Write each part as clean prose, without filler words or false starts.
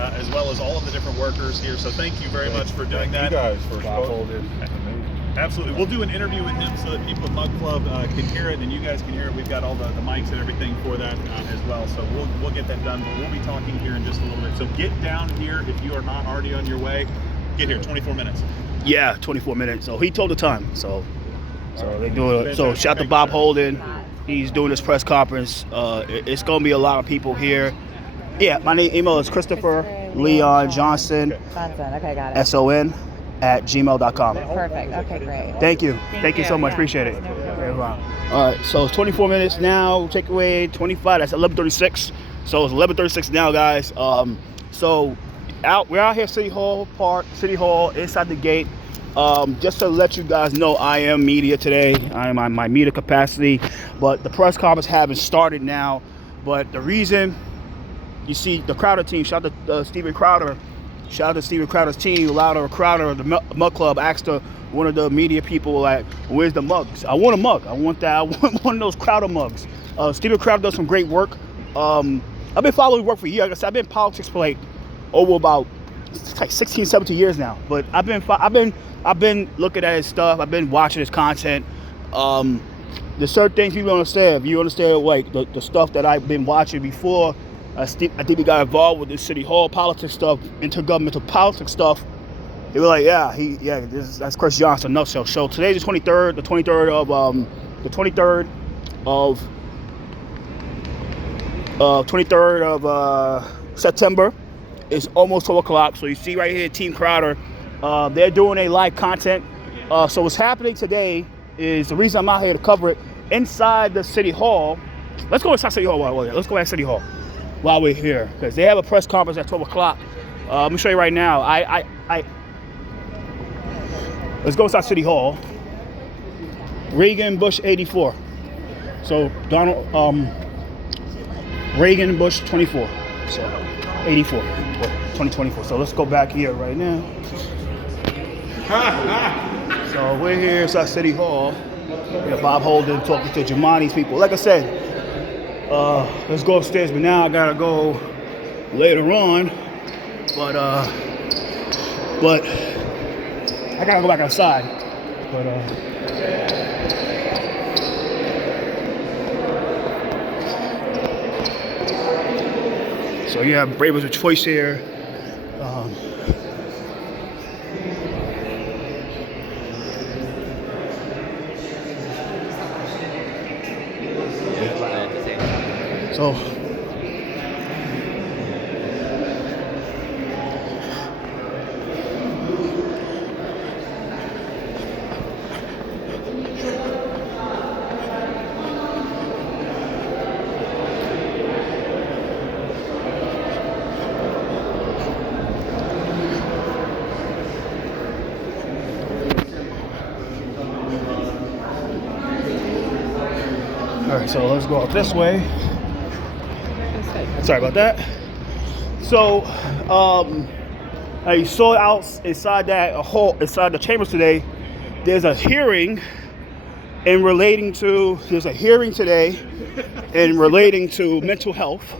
as well as all of the different workers here. So thank you very much for doing that. You guys for holding. Absolutely. We'll do an interview with him so that people at Mug Club can hear it and you guys can hear it. We've got all the mics and everything for that as well. So we'll get that done. But we'll be talking here in just a little bit. So get down here if you are not already on your way. Get here, 24 minutes. Yeah, 24 minutes. So he told the time. So they do it. So shout out to Bob Holden. He's doing this press conference. It's going to be a lot of people here. Yeah, my email is Christopher Leon Johnson. Okay, got it. SON@gmail.com. Perfect. Okay, great. Thank you. Thank you so much. Appreciate it. All right, so it's 24 minutes now. Take away 25. That's 11:36. So it's 11:36 now, guys. So we're out here, City Hall inside the gate. Just to let you guys know, I am media today. I am on my media capacity, but the press conference haven't started now. But the reason, you see, the Crowder team, shout out to Steven Crowder. Shout out to Steven Crowder's team. Louder Crowder of the Mug Club asked one of the media people, like, where's the mugs? I want a mug. I want that. I want one of those Crowder mugs. Steven Crowder does some great work. I've been following work for years. Like I said, I've been in politics for over about 16, 17 years now. But I've been looking at his stuff. I've been watching his content. There's certain things people don't understand. If you understand like the stuff that I've been watching before, I think we got involved with the City Hall politics stuff, intergovernmental politics stuff. They were like, that's Chris Johnson nutshell. So today's the 23rd of September. It's almost 12 o'clock. So you see right here, Team Crowder, they're doing a live content. So what's happening today is the reason I'm out here to cover it inside the City Hall. Let's go inside City Hall Let's go at City Hall while we're here, because they have a press conference at 12 o'clock. Let me show you right now. Let's go inside City Hall. Reagan, Bush, 84. So Reagan, Bush, 24. So 84, 2024. So let's go back here right now. So we're here inside City Hall. Bob Holden talking to Jemani's people. Like I said, let's go upstairs, but now I gotta go later on. But I gotta go back outside. So you have Bravers of Choice here. So all right, so let's go out this way. Sorry about that. So, I saw out inside that hall, inside the chambers today. There's a hearing There's a hearing today in relating to mental health.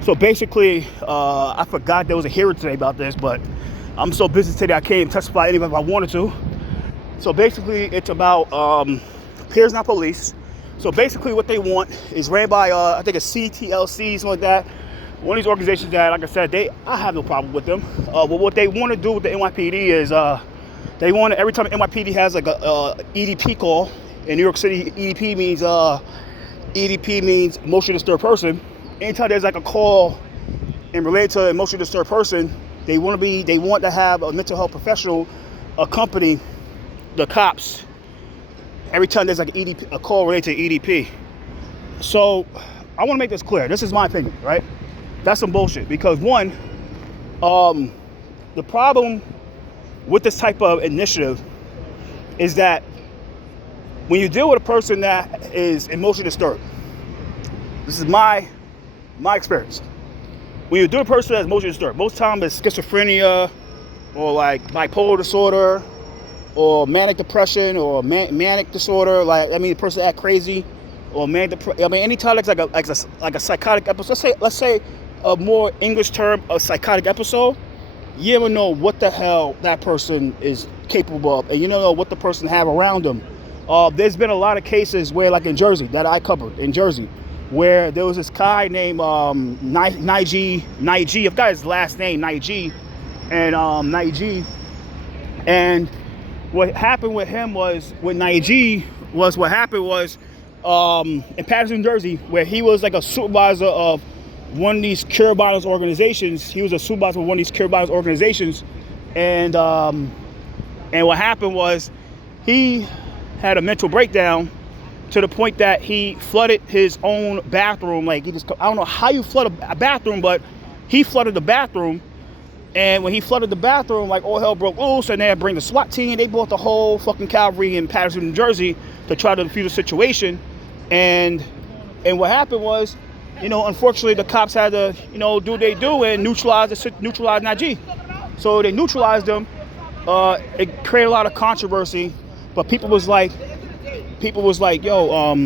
So basically, I forgot there was a hearing today about this, but I'm so busy today I can't even testify anyway if I wanted to. So basically, it's about peers not police. So basically what they want is ran by, I think it's CTLC, something like that. One of these organizations that, like I said, I have no problem with them. But what they want to do with the NYPD is they want to, every time NYPD has like a EDP call, in New York City, EDP means emotionally disturbed person. Anytime there's like a call and related to emotionally disturbed person, they want to have a mental health professional accompany the cops every time there's like a call related to EDP. So I want to make this clear. This is my opinion, right? That's some bullshit, because one, the problem with this type of initiative is that when you deal with a person that is emotionally disturbed, this is my experience. When you do a person that's emotionally disturbed, most times it's schizophrenia or like bipolar disorder or manic depression or manic disorder. The person act crazy or anytime it's like a psychotic episode. Let's say a more English term, a psychotic episode, you never know what the hell that person is capable of, and you don't know what the person have around them. There's been a lot of cases where, like in Jersey, that I covered in Jersey, where there was this guy named Naiji. I forgot his last name, Naiji, and Naiji. And what happened with him was, with Naiji, in Patterson, Jersey, where he was like a supervisor of one of these cure violence organizations. He was a supervisor of one of these cure violence organizations, and what happened was he had a mental breakdown to the point that he flooded his own bathroom. Like, I don't know how you flood a bathroom, but he flooded the bathroom. And when he flooded the bathroom, like, all hell broke loose, and they had to bring the SWAT team. They brought the whole fucking cavalry in Patterson, New Jersey, to try to defuse the situation. And what happened was, unfortunately, the cops had to, do what they do and neutralize Najee. So they neutralized them. It created a lot of controversy, but people was like, yo,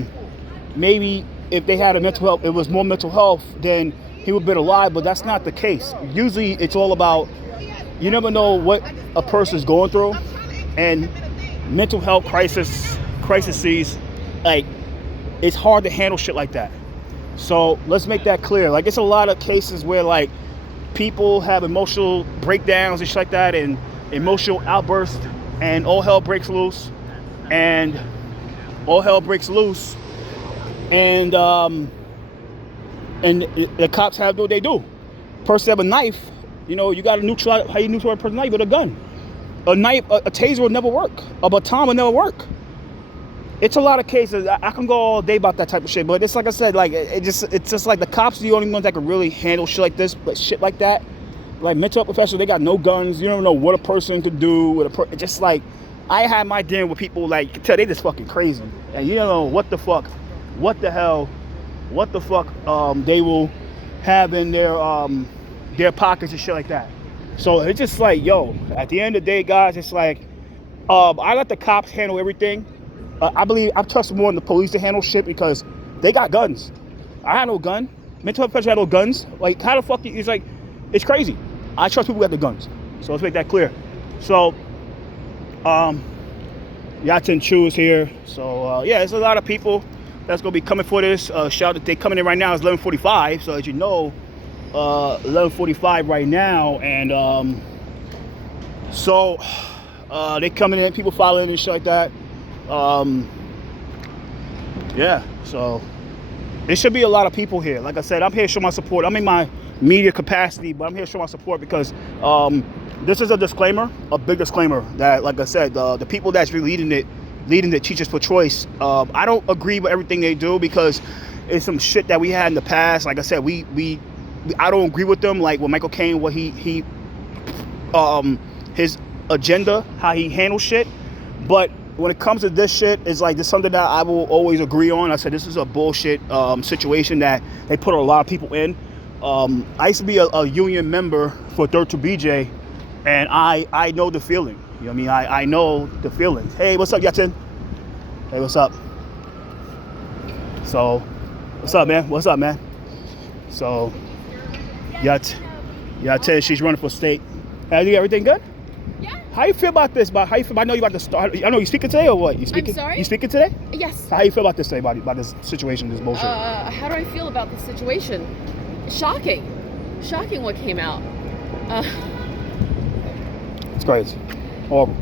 maybe if they had a mental health, it was more mental health, then he would have been alive. But that's not the case. Usually, it's all about, you never know what a person's going through, and mental health crises, like, it's hard to handle shit like that. So let's make that clear. Like, it's a lot of cases where, like, people have emotional breakdowns and shit like that, and emotional outbursts, and all hell breaks loose, and the cops have to do what they do. Person have a knife, you got to neutralize. How you neutralize a person's knife? With a gun. A knife, a taser will never work. A baton will never work. It's a lot of cases. I can go all day about that type of shit, but it's like I said, like, it's just like the cops are the only ones that can really handle shit like this, but shit like that, like mental health professionals, they got no guns. You don't know what a person could do with it's just like, I had my dinner with people, like, you can tell they just fucking crazy, and you don't know what the fuck they will have in their pockets and shit like that. So it's just like, yo, at the end of the day, guys, it's like, I let the cops handle everything. I trust more in the police to handle shit because they got guns. I had no gun. Mental health professionals had no guns. Like, how the fuck? It's like, it's crazy. I trust people who got the guns. So let's make that clear. So, Yatin Chu is here. So, yeah, there's a lot of people that's going to be coming for this. Shout out, they coming in right now. It's 11:45. So, as you know, 11:45 right now. And they coming in, people following and shit like that. Yeah, so there should be a lot of people here. Like I said, I'm here to show my support. I'm in my media capacity, but I'm here to show my support because this is a disclaimer, a big disclaimer, that, like I said, the people that's really leading the Teachers for Choice, I don't agree with everything they do because it's some shit that we had in the past. Like I said, I don't agree with them. Like with Michael Caine, what he his agenda, how he handles shit, but when it comes to this shit, it's like, this is something that I will always agree on. I said, this is a bullshit situation that they put a lot of people in. I used to be a union member for 32 BJ, and I know the feeling. You know what I mean? I know the feeling. Hey, what's up, Yatin? Hey, what's up? So, what's up, man? What's up, man? So, Yatin, she's running for state. Everything good? Yeah. How you feel about this? How you feel? I know you about to start. I know you speaking today or what? You speaking? I'm sorry? You speaking today? Yes. How you feel about this today? About this situation, this bullshit? How do I feel about the situation? Shocking what came out. It's crazy. Horrible.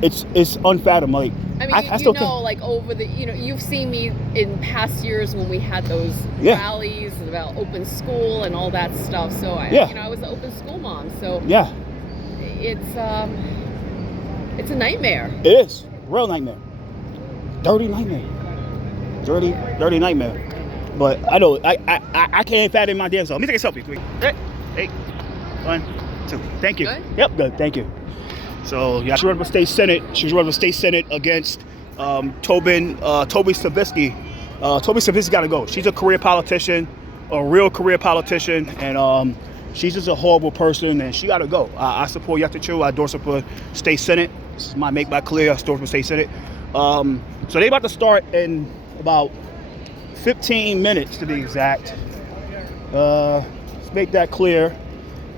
It's unfathomable. I mean, I still can't. like over the, you've seen me in past years when we had those rallies about open school and all that stuff. So I was an open school mom. So yeah, it's a nightmare. It is real nightmare, dirty nightmare, dirty nightmare. But I know I can't fathom my damn self. Let me take a selfie, quick. Hey, 1, 2. Thank you. Good? Yep, good. Thank you. So yeah, she's running for state senate. She's running for state senate against Toby Stavisky. Toby Stavisky got to go. She's a career politician, a real career politician, and she's just a horrible person, and she got to go. I support Yatin Chu. I endorse her for state senate. This is my make by clear. I endorse for state senate. So they about to start in about 15 minutes to be exact. Let's make that clear.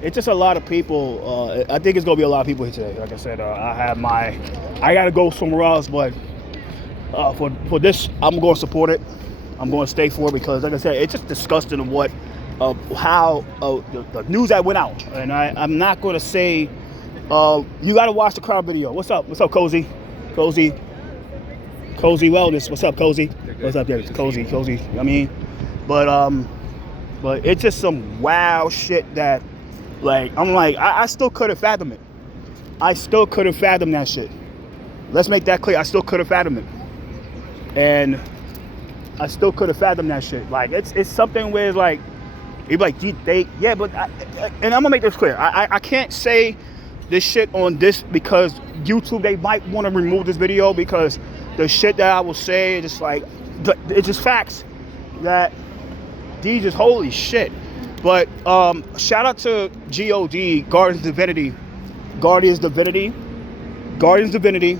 It's just a lot of people. I think it's gonna be a lot of people here today. Like I said, I gotta go somewhere else, but for this, I'm gonna support it. I'm gonna stay for it because, like I said, it's just disgusting of how the news that went out. And I'm not gonna say. You gotta watch the crowd video. What's up? What's up, Cozy? Cozy Wellness. What's up, Cozy? What's up, there? Cozy. I mean, but it's just some wow shit that, like, I'm like, I still couldn't fathom it. I still couldn't fathom that shit. Let's make that clear. I still couldn't fathom it. And I still couldn't fathom that shit. Like, it's something where it's like, you'd be like, yeah, but, and I'm gonna make this clear. I can't say this shit on this because YouTube, they might want to remove this video because the shit that I will say is just like, it's just facts that these is holy shit. But shout out to God, Guardians Divinity,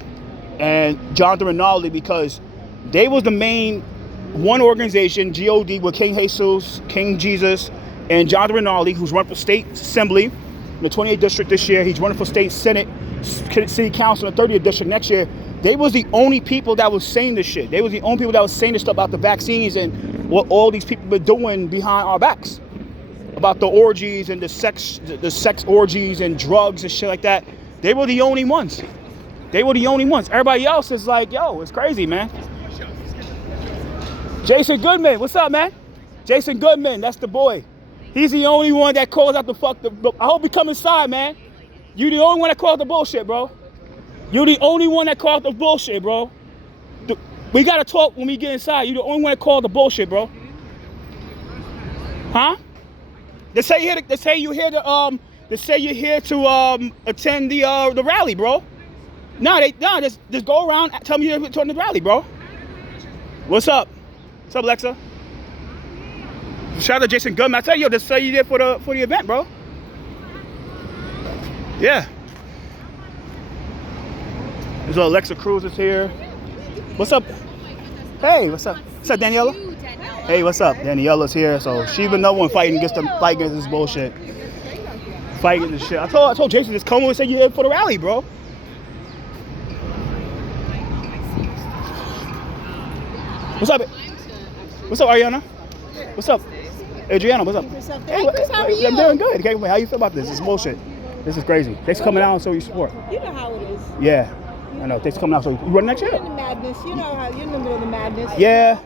and Jonathan Rinaldi, because they was the main one organization, God, with King Jesus, King Jesus, and Jonathan Rinaldi, who's running for state assembly in the 28th district this year. He's running for state senate, city council in the 30th district next year. They was the only people that was saying this shit. They was the only people that was saying this stuff about the vaccines and what all these people been doing behind our backs. About the orgies and the sex orgies and drugs and shit like that. They were the only ones. Everybody else is like, yo, it's crazy, man. Jason Goodman, what's up, man? Jason Goodman, that's the boy. He's the only one that calls out the fuck. I hope he come inside, man. You the only one that calls the bullshit, bro. You the only one that calls the bullshit, bro. We gotta talk when we get inside. You the only one that calls the bullshit, bro. Huh? They say you're here to attend the rally, bro. Just go around, tell me you're here to attend the rally, bro. What's up? What's up, Alexa? Shout out to Jason Goodman. I tell you, just say you there for the event, bro. Yeah. There's Alexa Cruz is here. What's up? Hey, what's up? What's up, Daniela? Hey, what's up? Daniela's here, so she's been no one fighting against this bullshit. Fighting this shit. I told Jason just come over and say you're here for the rally, bro. What's up? What's up, Ariana? What's up? Adriana, what's up? Hey, Chris, how are you? I'm doing good. Okay, how you feel about this? It's bullshit. This is crazy. Thanks for coming out and show your support. You know how it is. Yeah, I know. Thanks for coming out. So you running next year? You're in the madness. You know how you're in the middle of the madness. Yeah.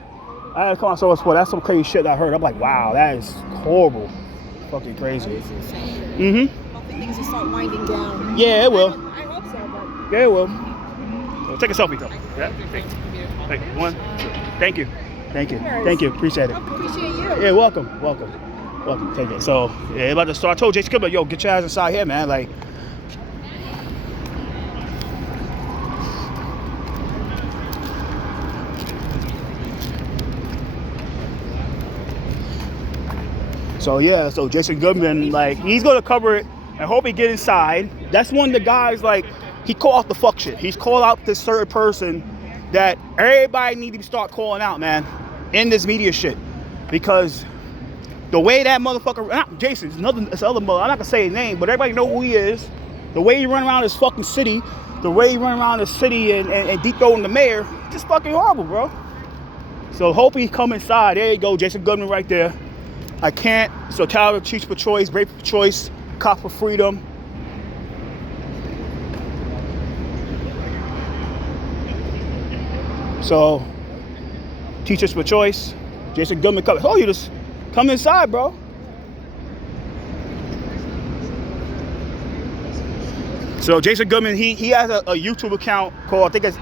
I had to come out and show your support. That's some crazy shit I heard. I'm like, wow, that is horrible. Fucking crazy. Mm-hmm. Hopefully things will start winding down. Yeah, it will. I hope so, but... Yeah, it will. So take a selfie, though. Yeah. Thank you. One, two. Thank you. Thank you. Appreciate it. I appreciate you. Yeah, welcome. Take it. So, yeah, about to start. I told Jason, yo, get your ass inside here, man. Like, so Jason Goodman, like, he's gonna cover it and hope he get inside. That's one of the guys, like, he called out the fuck shit. He's called out this certain person that everybody need to start calling out, man, in this media shit. Because the way that motherfucker, not Jason, it's other mother, I'm not gonna say his name, but everybody know who he is. The way he run around this fucking city, and deep throwing the mayor, just fucking horrible, bro. So hope he come inside. There you go, Jason Goodman right there. I can't. So Tyler, Teach for Choice, Break for Choice, Cop for Freedom. So, Teachers for Choice, Jason Goodman, you just come inside, bro. So Jason Goodman, he has a YouTube account called, I think it's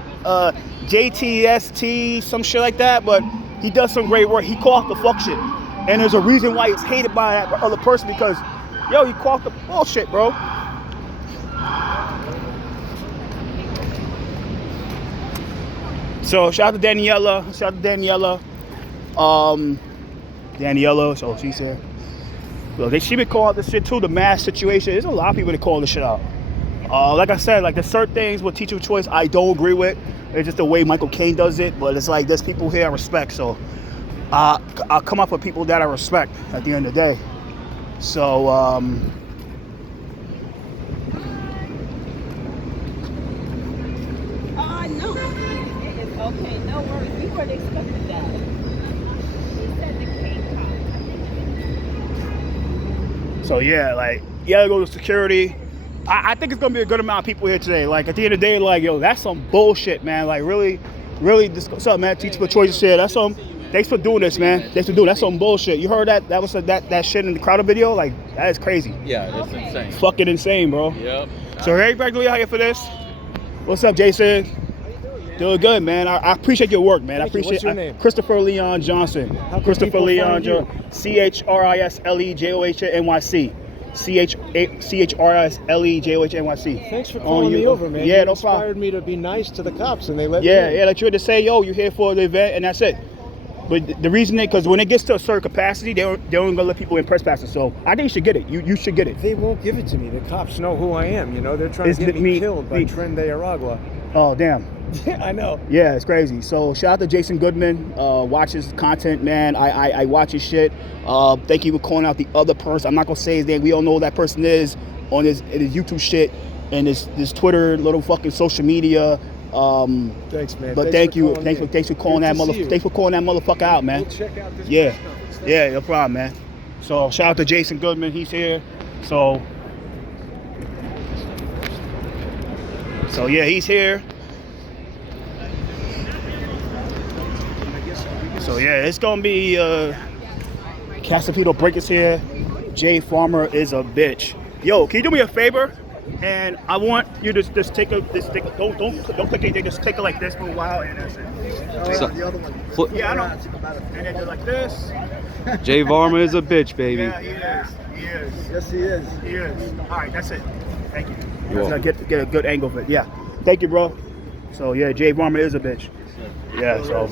JTST, some shit like that, but he does some great work. He called the fuck shit. And there's a reason why it's hated by that other person, because, yo, he called the bullshit, bro. So shout out to Daniela. Daniela, so she's here. So she been calling out this shit too, the mass situation. There's a lot of people that call this shit out. Like I said, like there's certain things with teacher of choice I don't agree with. It's just the way Michael Caine does it, but it's like there's people here I respect. So I'll come up with people that I respect at the end of the day. So, No. Okay, no worries. We weren't expecting that. so yeah, like, you gotta go to security. I think it's gonna be a good amount of people here today. Like, at the end of the day, like, yo, that's some bullshit, man. Like, really, what's up, man? Teach for choices here. That's some. Thanks for doing this, man. Thanks for doing. That's some bullshit. You heard that? That was that shit in the Crowder video. Like, that is crazy. Yeah, that's insane. Fucking insane, bro. Yep. So everybody really out here for this. What's up, Jason? Doing good, man. I appreciate your work, man. I appreciate. What's your name? Christopher Leon Johnson. How can Christopher people Leon find you? CHRISLEJOHNYC. CHRISLEJOHNYC. Thanks for calling me over, man. Yeah, You no inspired problem. me to be nice to the cops, and they let me Yeah, in. yeah. Like, you're to say, yo, you're here for the event, and that's it. But the reason because when it gets to a certain capacity, they don't gonna let people in press passes. So I think you should get it. You should get it. They won't give it to me. The cops know who I am. You know, they're trying to get me killed by Tren de Aragua. Oh, damn. Yeah, I know. Yeah, it's crazy. So shout out to Jason Goodman. Watch his content, man. I watch his shit. Thank you for calling out the other person. I'm not gonna say his name. We all know who that person is on his YouTube shit and his Twitter, little fucking social media. Thanks, man. But thanks for calling that motherfucker out, man. We'll check out this Yeah, press conference. yeah, no problem, man. So shout out to Jason Goodman. He's here. So yeah, he's here. So yeah, it's gonna be Casapito Breakers here. Jay Farmer is a bitch. Yo, can you do me a favor? And I want you to just take don't click anything. Just take it like this for a while, and that's it. The other one. Yeah, I know. And then do like this. Jay Varma is a bitch, baby. Yeah, he is. Yes, he is. He is. All right, that's it. Thank you. You're So get a good angle of it. Yeah. Thank you, bro. So yeah, Jay Varma is a bitch. Yeah. So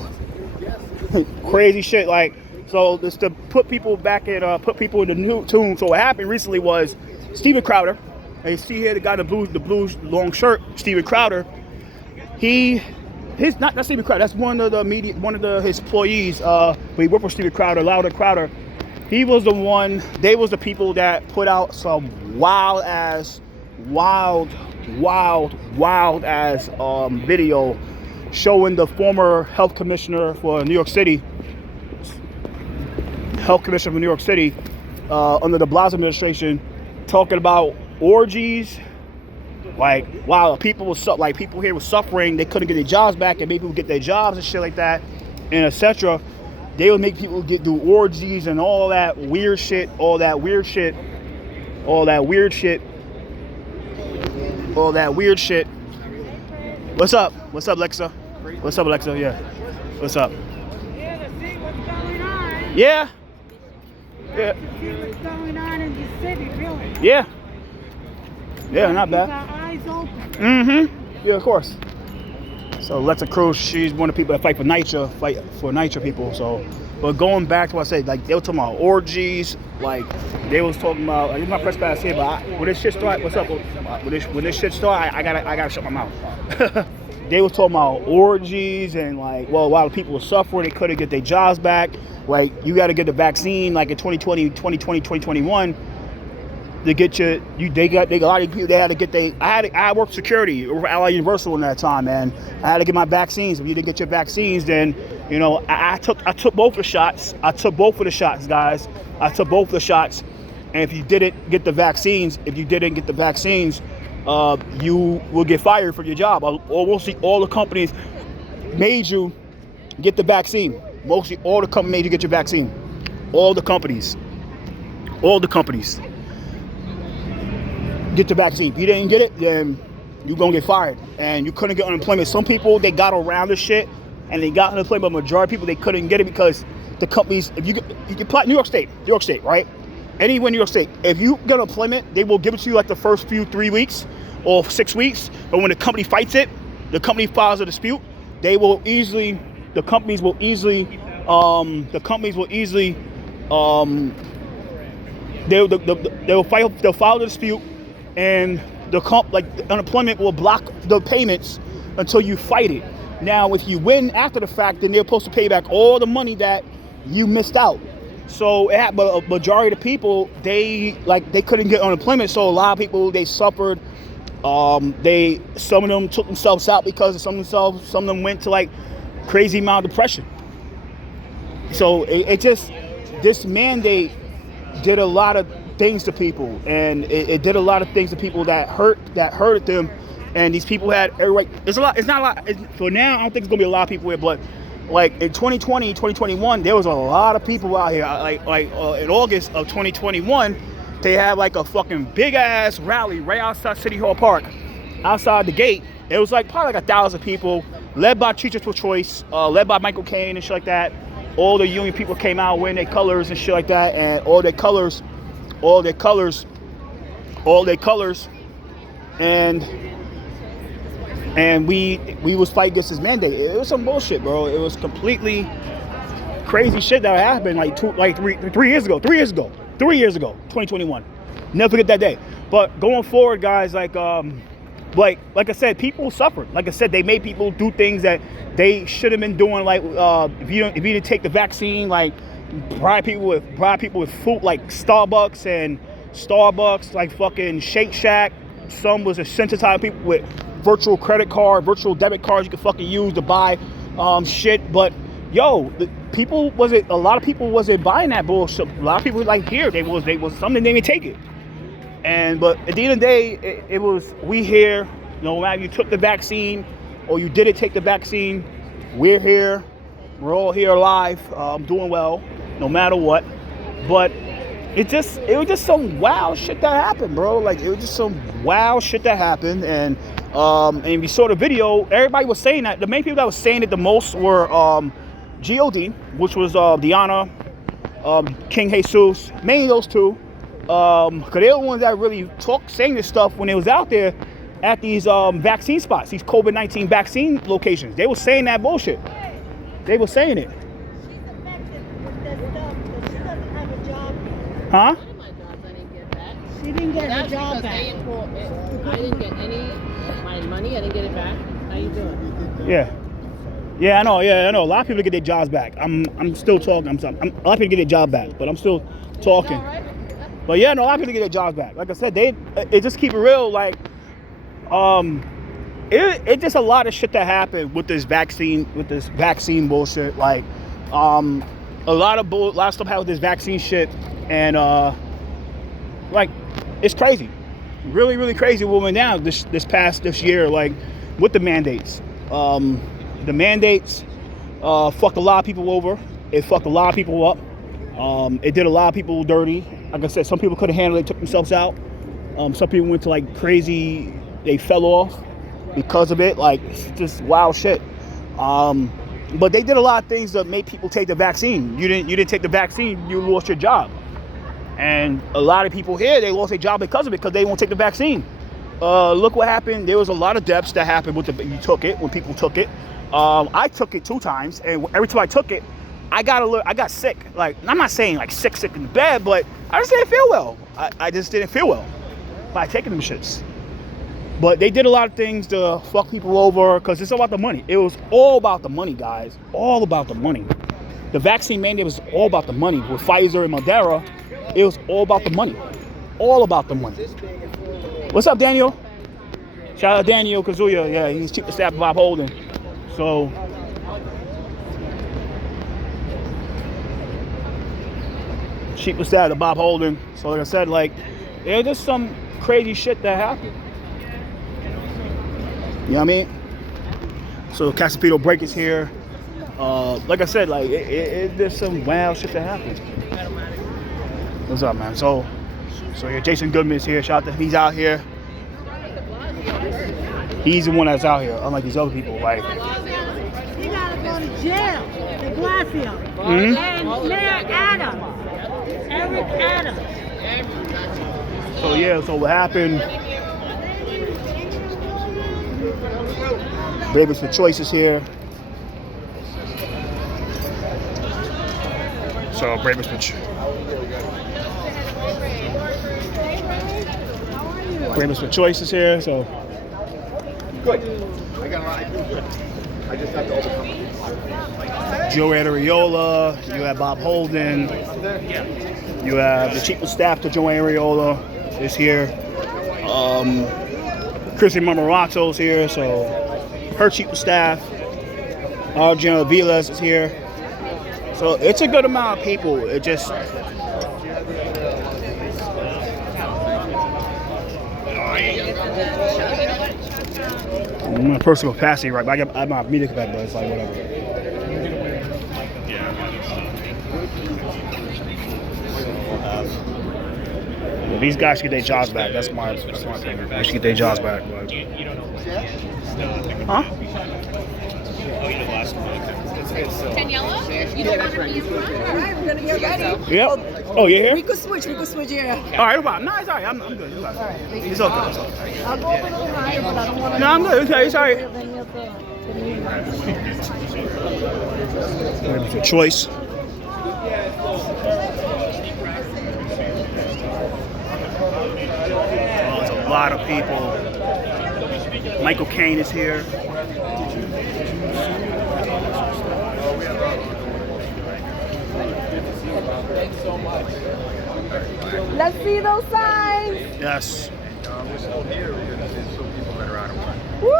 crazy shit. Like, so just to put people back in, put people in the new tune. So what happened recently was Steven Crowder. And you see here the guy in the blue long shirt, Steven Crowder. His not Steven Crowder. That's one of his employees. But he worked for Steven Crowder, Louder Crowder. He was the one. They was the people that put out some wild ass video showing the former health commissioner for New York City, under the Blasio administration, talking about orgies. Like, wow, people here were suffering. They couldn't get their jobs back, and maybe people get their jobs and shit like that, and etc. They would make people do orgies and all that weird shit. What's up? What's up, Alexa? What's up, Alexa? Yeah. What's up? Yeah, to see what's going on. Yeah. To see what's going on in the city, really. Yeah. Yeah, not Keep bad. our eyes open. Mm-hmm. Yeah, of course. So Alexa Cruz, she's one of the people that fight for NYCHA people. So, but going back to what I said, like, they were talking about orgies, like they was talking about. Like, my press pass here, but when this shit start, what's up? When this shit start, I gotta shut my mouth. They was talking about orgies and like, well, while people were suffering, they couldn't get their jobs back. Like, you got to get the vaccine, like in 2021. To get a lot of people, they had to get I worked security over Ally Universal in that time, man. I had to get my vaccines. If you didn't get your vaccines, then, you know, I took both the shots. I took both of the shots, guys. I took both the shots. And if you didn't get the vaccines, you will get fired from your job. Or we'll see all the companies made you get the vaccine. Mostly all the companies made you get your vaccine. All the companies. Get the vaccine. If you didn't get it, then you're going to get fired. And you couldn't get unemployment. Some people, they got around this shit, and they got unemployment, but majority of people, they couldn't get it because the companies, if you apply, New York State, right? Anywhere in New York State, if you get unemployment, they will give it to you like the first 3 weeks or 6 weeks. But when the company fights it, the company files a dispute, they'll file the dispute, and the unemployment will block the payments until you fight it. Now, if you win after the fact, then they're supposed to pay back all the money that you missed out. So but a majority of the people, they couldn't get unemployment. So a lot of people, they suffered. Some of them took themselves out because some of them went to like crazy amount of depression. So this mandate did a lot of things to people, and it did a lot of things to people that hurted them. And these people had it's not a lot for now. I don't think it's gonna be a lot of people here, but like in 2020, 2021, there was a lot of people out here. In August of 2021, they had like a fucking big ass rally right outside City Hall Park, outside the gate. It was like probably like 1,000 people, led by Teachers for Choice, led by Michael Caine and shit like that. All the union people came out wearing their colors and shit like that, and all their colors, and we was fighting against this mandate. It was some bullshit, bro. It was completely crazy shit that happened like 3 years ago, 2021. Never forget that day. But going forward, guys, like I said, people suffered. Like I said, they made people do things that they should have been doing. Like if you didn't take the vaccine, like bribe people with food, like Starbucks, like fucking Shake Shack. Some was sensitizing people with virtual credit card, virtual debit cards you could fucking use to buy shit. But yo, a lot of people wasn't buying that bullshit. A lot of people like here, they was something, they didn't take it. But at the end of the day, it was we here. No matter if you took the vaccine or you didn't take the vaccine, we're here. We're all here alive, doing well, no matter what. But it was just some wild shit that happened, bro. Like it was just some wild shit that happened. And if you saw the video, everybody was saying that. The main people that was saying it the most were GOD, which was Deanna, King Jesus, mainly those two. Because they're the ones that really saying this stuff when it was out there at these vaccine spots, these COVID-19 vaccine locations. They were saying that bullshit. They were saying it. She's affected with this stuff, but she doesn't have a job. Huh? One of my jobs, I didn't get back. She didn't get her That's job because back. I didn't get any my money. I didn't get it back. How you doing? Yeah, I know. A lot of people get their jobs back. I'm still talking. A lot of people get their job back, but I'm still talking. But yeah, no, a lot of people get their jobs back. Like I said, it just keep it real. Like, it just a lot of shit that happened with this vaccine bullshit. Like, a lot of stuff happened with this vaccine shit, and like, it's crazy, really, really crazy what went down this year. Like, with the mandates, the mandates fucked a lot of people over. It fucked a lot of people up. It did a lot of people dirty. Like I said, some people couldn't handle it, took themselves out. Some people went to like crazy, they fell off because of it. Like, it's just wild shit. But they did a lot of things that made people take the vaccine. You didn't take the vaccine, you lost your job. And a lot of people here, they lost their job because of it, because they won't take the vaccine. Look what happened. There was a lot of deaths that happened when people took it. I took it 2 times, and every time I took it, I got sick. Like, I'm not saying like sick in the bed, but I just didn't feel well. I just didn't feel well by taking them shits. But they did a lot of things to fuck people over, because it's all about the money. It was all about the money, guys. All about the money. The vaccine mandate was all about the money. With Pfizer and Moderna, it was all about the money. All about the money. What's up, Daniel? Shout out Daniel Kazuya. Yeah, he's chief of staff of Bob Holden. So, chief of staff of Bob Holden. So like I said, like, there's just some crazy shit that happened. You know what I mean? So Casapito Break is here. Like I said, like there's some wild shit that happened. What's up, man? So yeah, Jason Goodman is here. Shout out to he's out here. He's the one that's out here, unlike these other people. Like, He gotta go to jail. De Blasio. Mm-hmm. And Mayor Adams. Eric Adams. so yeah, so what happened? Bravest for Choice is here. So Bravest for Choice is here. So Good. I got a lot. I just have to overcome it. Joe Ariola, you have Bob Holden, you have the chief of staff to Joe Ariola is here. Chrissy Marmorazzo's here, so her chief of staff. Arjuna Vilas is here. So it's a good amount of people. It just I'm in personal capacity, right? But I'm not media capacity, but it's like whatever. Well, these guys should get their jobs back. That's my opinion. They should get their jobs back. But... Huh? Daniela, you don't want to be in front? All right, we're gonna get ready. Yep. Oh, you're here? We could switch, yeah. All right, no problem. No, it's all right. I'm good. It's all right. It's okay. It's okay. I'll go over a little higher, but I don't want to. No, I'm good. It's all right. It's a choice. There's a lot of people. Michael Caine is here. Let's see those signs. Yes. We're still here because there's still people that are out of line. Woo!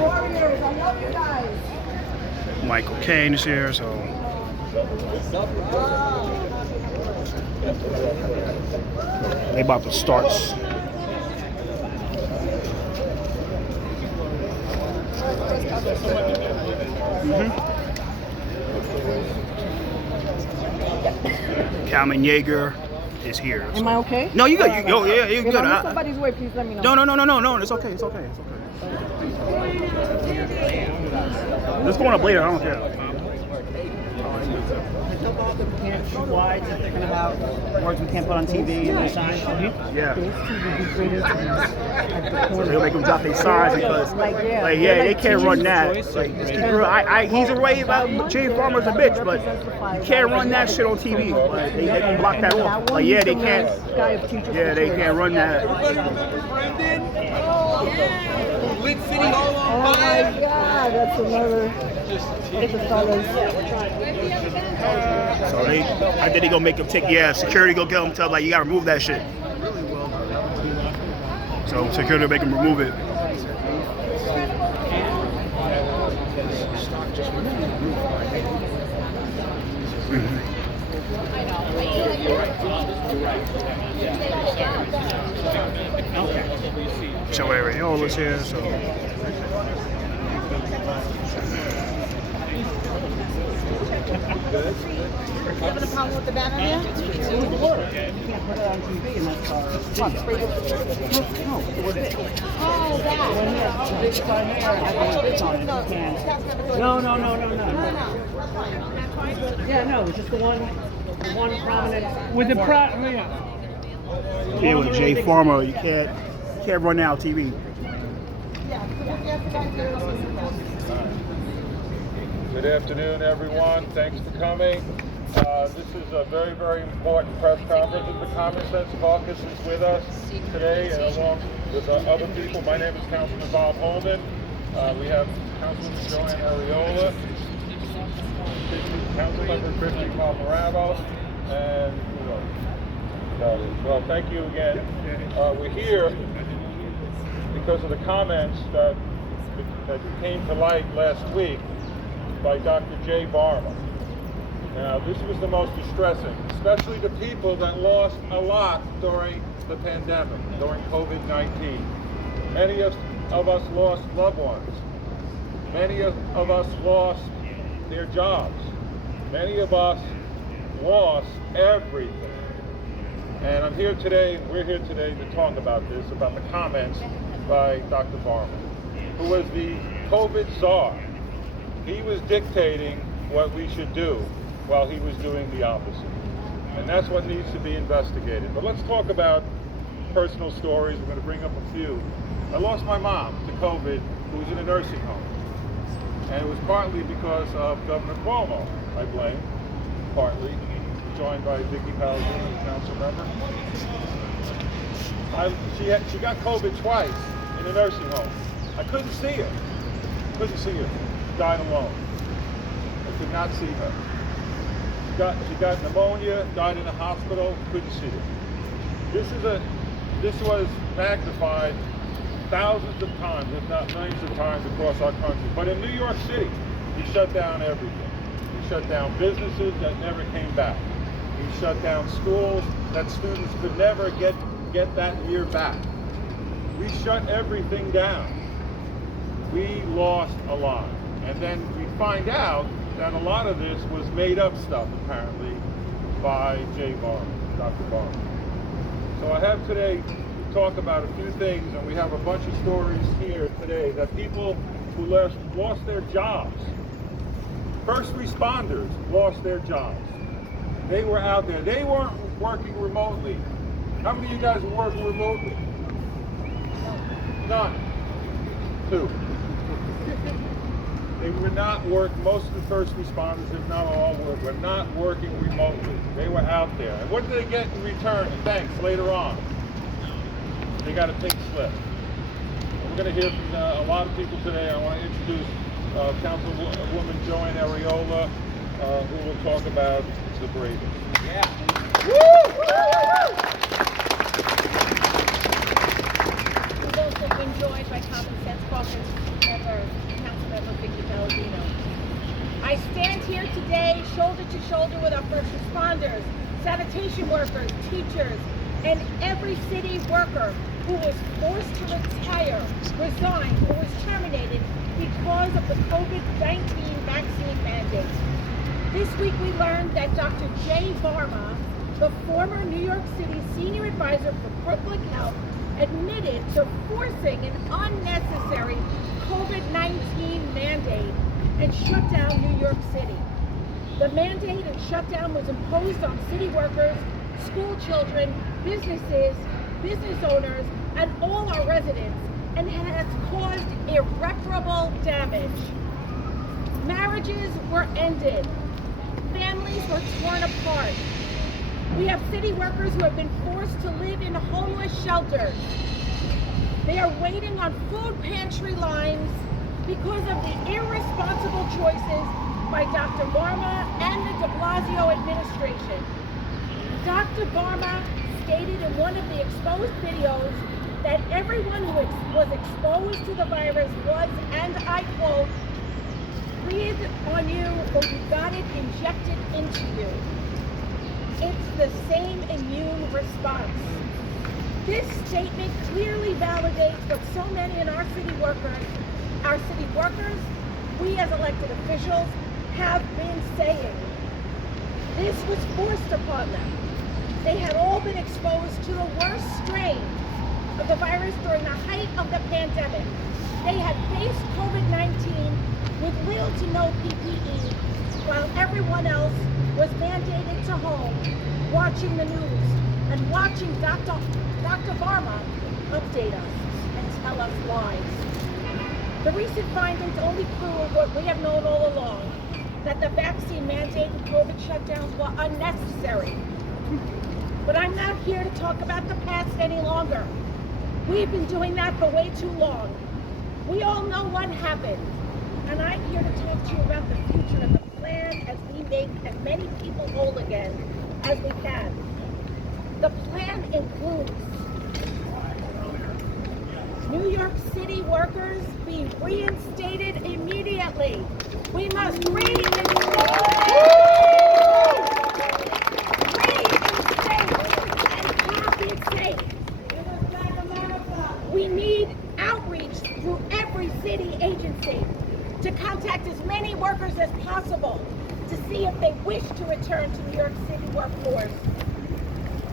Warriors, I love you guys. Michael Caine is here, so. They about to start. Calvin Yeager is here. Am I okay? No, you good. Yeah, you're good. If I'm somebody's way, please let me know. No. It's okay. It's okay. Let's go on up later. I don't care. Can't shoot wides if they're going to have words we can't put on TV and their signs. Yeah. So they'll make them drop their signs because, they can't run that. He's away about Jay Varma's a bitch, but you can't run that shit on TV. Like, they can block that off. Like, they can't. Yeah, they can't run that. Oh my God, that's another. So I think they gonna make them take. Yeah, security go get them. Tell them, like, you gotta remove that shit. So security will make them remove it. So Ariola's here, so. Having a problem with the banner there? You can't put it on TV and that's Oh, that. No. Yeah, no, it's just the one prominent with the Yeah, with Jay Farmer, you can't run out TV. Good afternoon, everyone. Thanks for coming. This is a very, very important press conference. The Common Sense Caucus is with us today, and along with other people. My name is Councilman Bob Holden. We have Councilman Joanne Ariola, Councilmember Christy Marmorazzo, and well, thank you again. We're here because of the comments that came to light last week by Dr. Jay Varma. Now, this was the most distressing, especially to people that lost a lot during the pandemic, during COVID-19. Many of us lost loved ones. Many of us lost their jobs. Many of us lost everything. And I'm here today, we're here today to talk about this, about the comments by Dr. Varma, who was the COVID czar. He was dictating what we should do while he was doing the opposite. And that's what needs to be investigated. But let's talk about personal stories. We're going to bring up a few. I lost my mom to COVID, who was in a nursing home. And it was partly because of Governor Cuomo, I blame, partly, joined by Vicky Palazzo, council member. She got COVID twice in the nursing home. I couldn't see her. Couldn't see her. She died alone. I could not see her. She got pneumonia, died in a hospital, couldn't see her. This was magnified thousands of times, if not millions of times across our country. But in New York City, he shut down everything. He shut down businesses that never came back. He shut down schools that students could never get that year back. We shut everything down. We lost a lot. And then we find out that a lot of this was made up stuff, apparently, by Varma, Dr. Varma. So I have today to talk about a few things, and we have a bunch of stories here today that people who lost their jobs. First responders lost their jobs. They were out there. They weren't working remotely. How many of you guys were working remotely? None. 2. They were not working. Most of the first responders, if not all, were not working remotely. They were out there. And what did they get in return? Thanks later on. They got a pink slip. We're going to hear from a lot of people today. I want to introduce Councilwoman Joanne Areola, who will talk about the bravest. Yeah. We've also been joined by Common Sense Caucus member, Councilmember Victor Palladino. I stand here today shoulder to shoulder with our first responders, sanitation workers, teachers, and every city worker who was forced to retire, resign, or was terminated because of the COVID-19 vaccine mandate. This week we learned that Dr. Varma, the former New York City senior advisor for public health, admitted to forcing an unnecessary COVID-19 mandate and shut down New York City. The mandate and shutdown was imposed on city workers, school children, businesses, business owners, and all our residents, and has caused irreparable damage. Marriages were ended. Families were torn apart. We have city workers who have been forced to live in homeless shelters. They are waiting on food pantry lines because of the irresponsible choices by Dr. Varma and the de Blasio administration. Dr. Varma stated in one of the exposed videos that everyone who was exposed to the virus was, and I quote, breathed on you or you got it injected into you. It's the same immune response. This statement clearly validates what so many in our city workers, we as elected officials, have been saying. This was forced upon them. They had all been exposed to the worst strain of the virus during the height of the pandemic. They had faced COVID-19 with little to no PPE, while everyone else was mandated to home, watching the news, and watching Dr. Varma update us and tell us lies. The recent findings only prove what we have known all along, that the vaccine mandate and COVID shutdowns were unnecessary. But I'm not here to talk about the past any longer. We've been doing that for way too long. We all know what happened. And I'm here to talk to you about the future and the plan as we make as many people whole again as we can. The plan includes New York City workers being reinstated immediately. We must reinstate and compensate. We need outreach through every city agency to contact as many workers as possible to see if they wish to return to New York City workforce.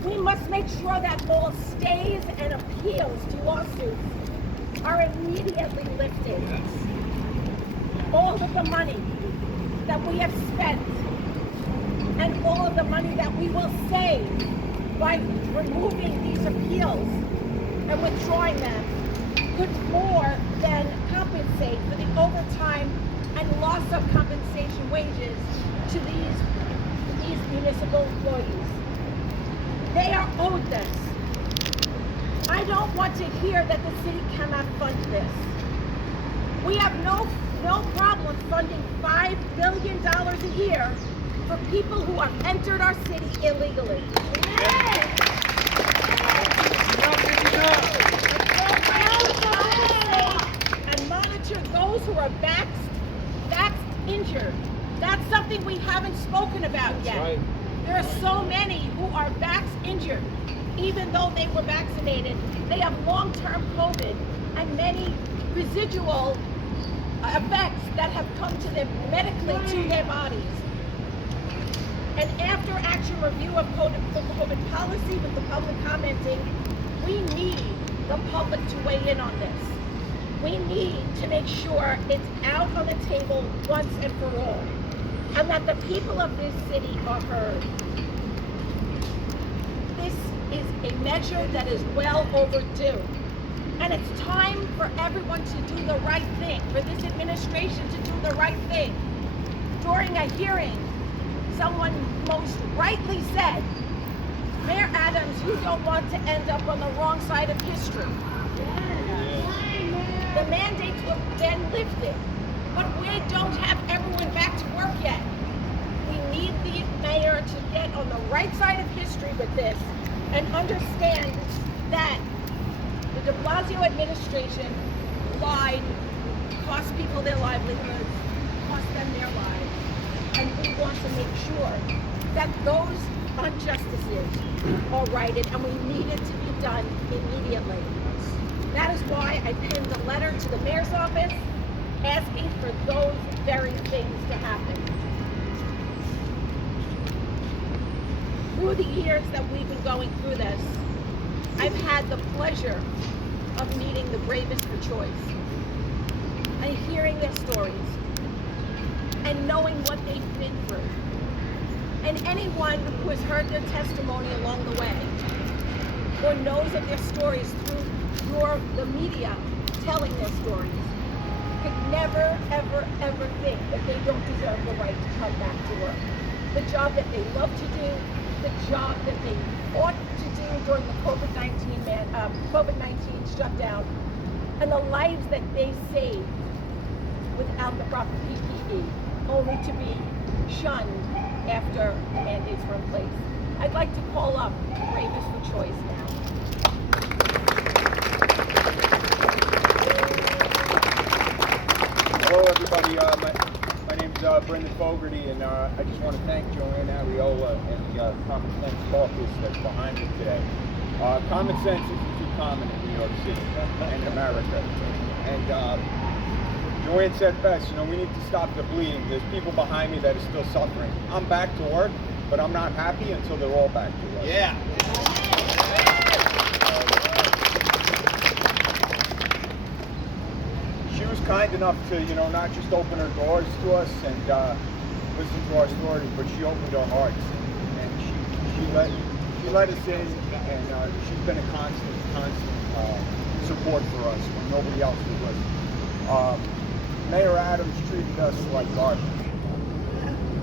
We must make sure that all stays and appeals to lawsuits are immediately lifted. All of the money that we have spent and all of the money that we will save by removing these appeals and withdrawing them could more than compensate for the overtime and loss of compensation wages to these municipal employees. They are owed this. I don't want to hear that the city cannot fund this. We have no problem funding $5 billion a year for people who have entered our city illegally. And monitor those who are vaxxed injured. That's something we haven't spoken about yet. Right. There are so many who are vaxxed injured, even though they were vaccinated. They have long-term COVID and many residual effects that have come to them medically to their bodies. And after action review of COVID policy with the public commenting, we need the public to weigh in on this. We need to make sure it's out on the table once and for all, and that the people of this city are heard. This is a measure that is well overdue. And it's time for everyone to do the right thing, for this administration to do the right thing. During a hearing, someone most rightly said, Mayor Adams, you don't want to end up on the wrong side of history. The mandates were then lifted, but we don't have everyone back to work yet. We need the mayor to get on the right side of history with this and understand that the de Blasio administration lied, cost people their livelihoods, cost them their lives, and we want to make sure that those injustices are righted, and we need it to be done immediately. That is why I penned a letter to the mayor's office asking for those very things to happen. Through the years that we've been going through this, I've had the pleasure of meeting the bravest for choice and hearing their stories and knowing what they've been through. And anyone who has heard their testimony along the way or knows of their stories through the media telling their stories could never, ever, ever think that they don't deserve the right to come back to work. The job that they love to do, the job that they ought to do during the COVID-19 shutdown, and the lives that they saved without the proper PPE, only to be shunned after the mandates were in place. I'd like to call up the bravest for choice now. Hello everybody, my name is Brendan Fogarty, and I just want to thank Joanne Ariola and the Common Sense Caucus that's behind me today. Common sense isn't too common in New York City and America. And Joanne said best, we need to stop the bleeding. There's people behind me that are still suffering. I'm back to work, but I'm not happy until they're all back to work. Yeah. She was kind enough to, not just open her doors to us and listen to our stories, but she opened her hearts, and she let us in, and she's been a constant support for us when nobody else was listening. Mayor Adams treated us like garbage.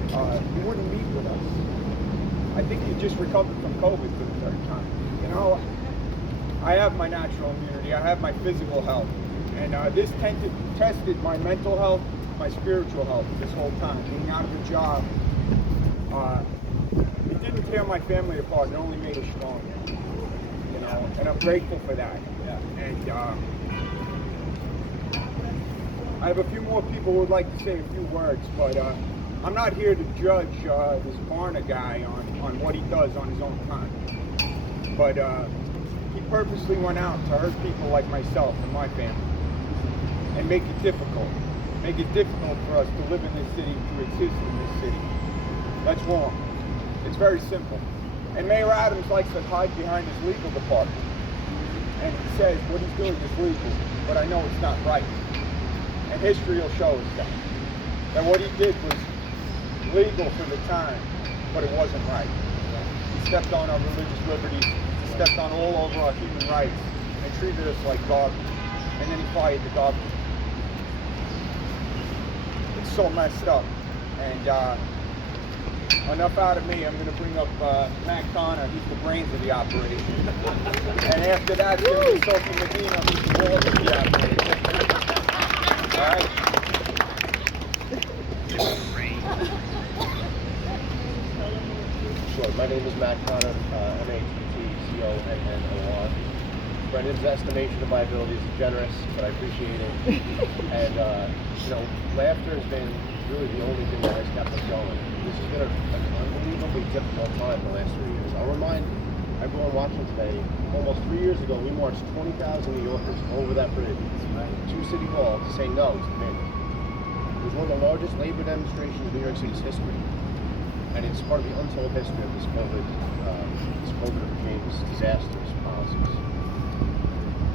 He wouldn't meet with us. I think he just recovered from COVID for the third time. I have my natural immunity. I have my physical health. And this tested my mental health, my spiritual health this whole time. Being out of a job, it didn't tear my family apart. It only made us stronger. And I'm grateful for that. Yeah. And I have a few more people who would like to say a few words, but I'm not here to judge this Varma guy on what he does on his own time. But he purposely went out to hurt people like myself and my family, and make it difficult for us to live in this city, to exist in this city. That's wrong. It's very simple. And Mayor Adams likes to hide behind his legal department. And he says what he's doing is legal, but I know it's not right. And history will show us that. That what he did was legal for the time, but it wasn't right. He stepped on our religious liberties, he stepped on all over our human rights, and treated us like garbage. And then he fired the garbage. It's so messed up. And enough out of me. I'm going to bring up Matt Connor. He's the brains of the operation. And after that, it's going to be Sophie Medina, who's the balls of the operation. All right? Sure. My name is Matt Connor, M-A-T-T-C-O-N-N-O-R. Brendan's estimation of my abilities is generous, but I appreciate it. And, you know, laughter has been really the only thing that has kept us going. This has been an unbelievably difficult time the last 3 years. I'll remind everyone watching today, almost 3 years ago, we marched 20,000 New Yorkers over that bridge to City Hall to say no to the mandate. It was one of the largest labor demonstrations in New York City's history. And it's part of the untold history of this COVID regime's disastrous policies.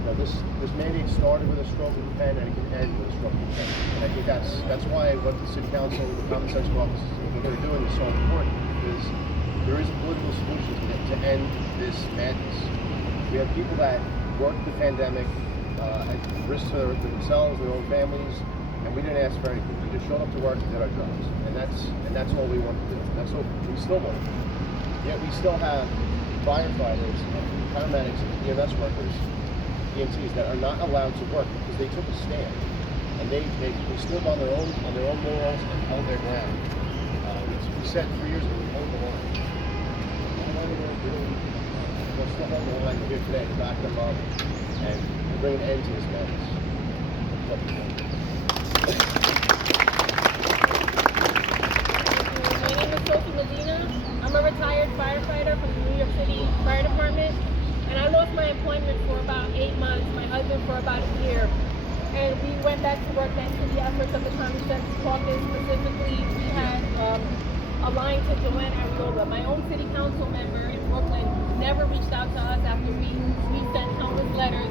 Now, this mandate started with a stroke of the pen, and it can end with a stroke of the pen. And I think that's why what the City Council, the Common Sense Caucus, what they're doing is so important, because there is a political solution to end this madness. We have people that worked the pandemic at risk to themselves, their own families, and we didn't ask for anything. We just showed up to work and did our jobs, and that's all we want to do. That's what we still want to do. Yet we still have firefighters, paramedics, and EMS workers, EMTs, that are not allowed to work because they took a stand, and they stood on their own morals and held their ground. We said 3 years ago, we hold the line. We're still holding the line here today to back them up and bring an end to this madness. My name is Sophie Medina. I'm a retired firefighter from the New York City Fire Department, and I lost my employment for about 8 months, my husband for about a year. And we went back to work thanks to the efforts of the Common Sense Caucus. Specifically, we had aligned to Joanne Ariola. My own city council member in Brooklyn never reached out to us after we sent countless letters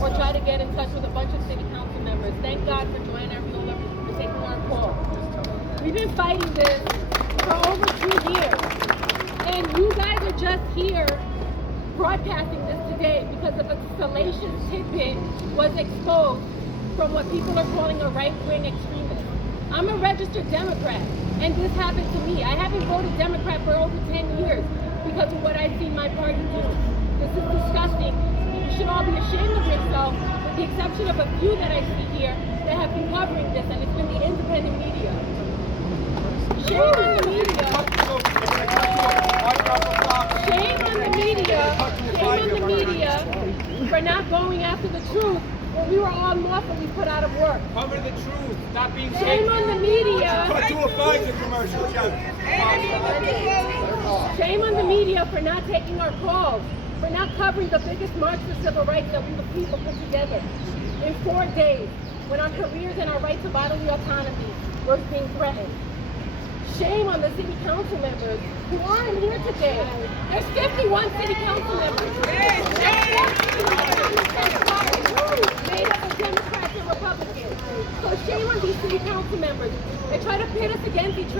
or tried to get in touch with a bunch of city council members. Thank God for Joanne Ariola for taking our call. We've been fighting this for over 2 years, and you guys are just here broadcasting this today because of a salacious tidbit was exposed from what people are calling a right-wing extremist. I'm a registered Democrat, and this happened to me. I haven't voted Democrat for over 10 years because of what I've seen my party do. This is disgusting. You should all be ashamed of yourself, with the exception of a few that I see here that have been covering this, and it's been the independent media. Shame on the media. Shame on the media. Shame on the media for not going after the truth when we were all lawfully put out of work. Cover the truth. Stop being Shame on the media. Cut to a Pfizer commercial, Shame on the media for not taking our calls, for not covering the biggest march for civil rights that we the people put together in 4 days when our careers and our right to bodily autonomy was being threatened. Shame on the city council members who aren't here today. There's 51 city council members. Made up of Democrats and Republicans. So shame on these city council members. They try to pit us against each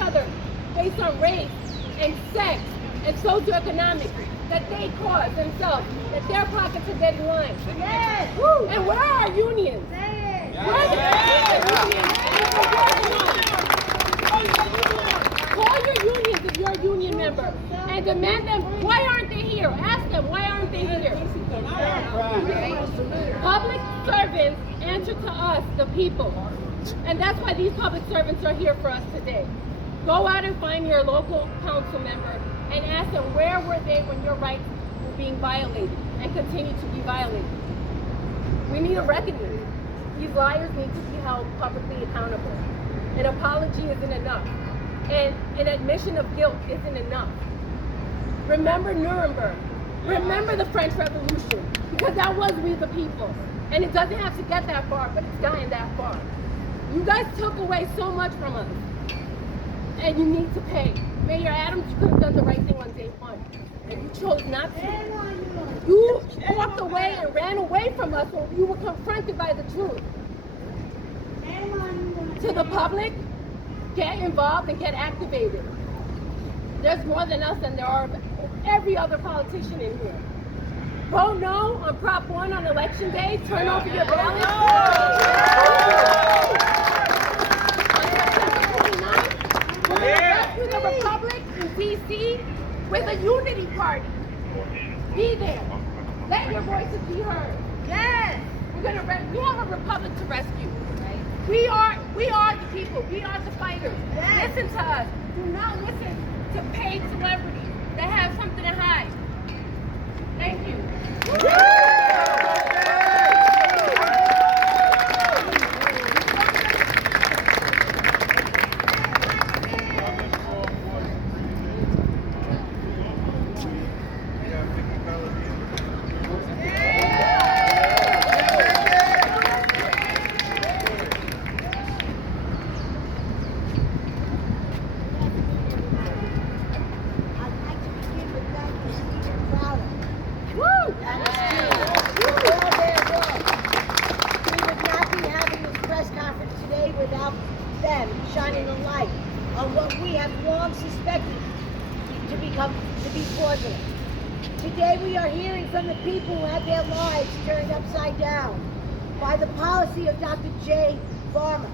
other based on race and sex and socioeconomic that they caused themselves, that their pockets are getting lined. Yes. And where are our unions? Where are the unions? Call your unions if you're a union member and demand them, why aren't they here? Ask them, why aren't they here? Public servants answer to us, the people. And that's why these public servants are here for us today. Go out and find your local council member and ask them, where were they when your rights were being violated and continue to be violated? We need a reckoning. These liars need to be held publicly accountable. An apology isn't enough. And an admission of guilt isn't enough. Remember Nuremberg. Remember the French Revolution, because that was we the people. And it doesn't have to get that far, but it's gotten that far. You guys took away so much from us, and you need to pay. Mayor Adams, you could have done the right thing on day one, and you chose not to. You walked away and ran away from us when you were confronted by the truth. To the public, get involved and get activated. There's more than us than there are every other politician in here. Vote no on Prop 1 on Election Day. Turn over your ballot. On September 29th, to the Republic in DC with a unity party. Be there. Let your voices be heard. Yes. We have a republic to rescue. Right. We are the people. We are the fighters. Yes. Listen to us. Do not listen to paid celebrities that have something to hide. Thank you. Shining a light on what we have long suspected to be fraudulent. Today we are hearing from the people who had their lives turned upside down by the policy of Dr. J. Varma,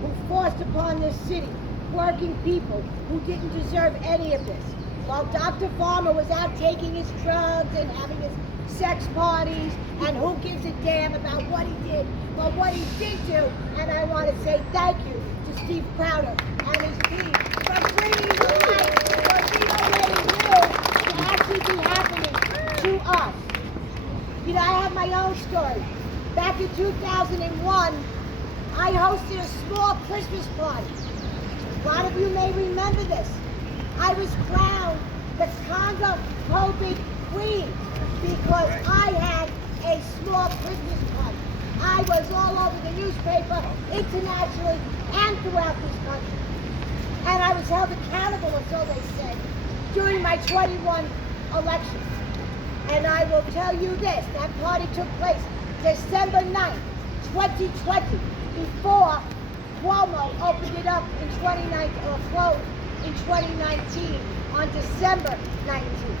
who forced upon this city working people who didn't deserve any of this. While Dr. Varma was out taking his drugs and having his sex parties, and who gives a damn about what he did, but what he did do, and I want to say thank you to Steve Crowder and his team for bringing the light what we already knew to actually be happening to us. You know, I have my own story. Back in 2001, I hosted a small Christmas party. A lot of you may remember this. I was crowned the Congo COVID Queen because I had a small Christmas party. I was all over the newspaper, internationally, and throughout this country. And I was held accountable, or so they said, during my 21 elections. And I will tell you this, that party took place December 9th, 2020, before Cuomo opened it up in 2019, or closed in 2019, on December 19th.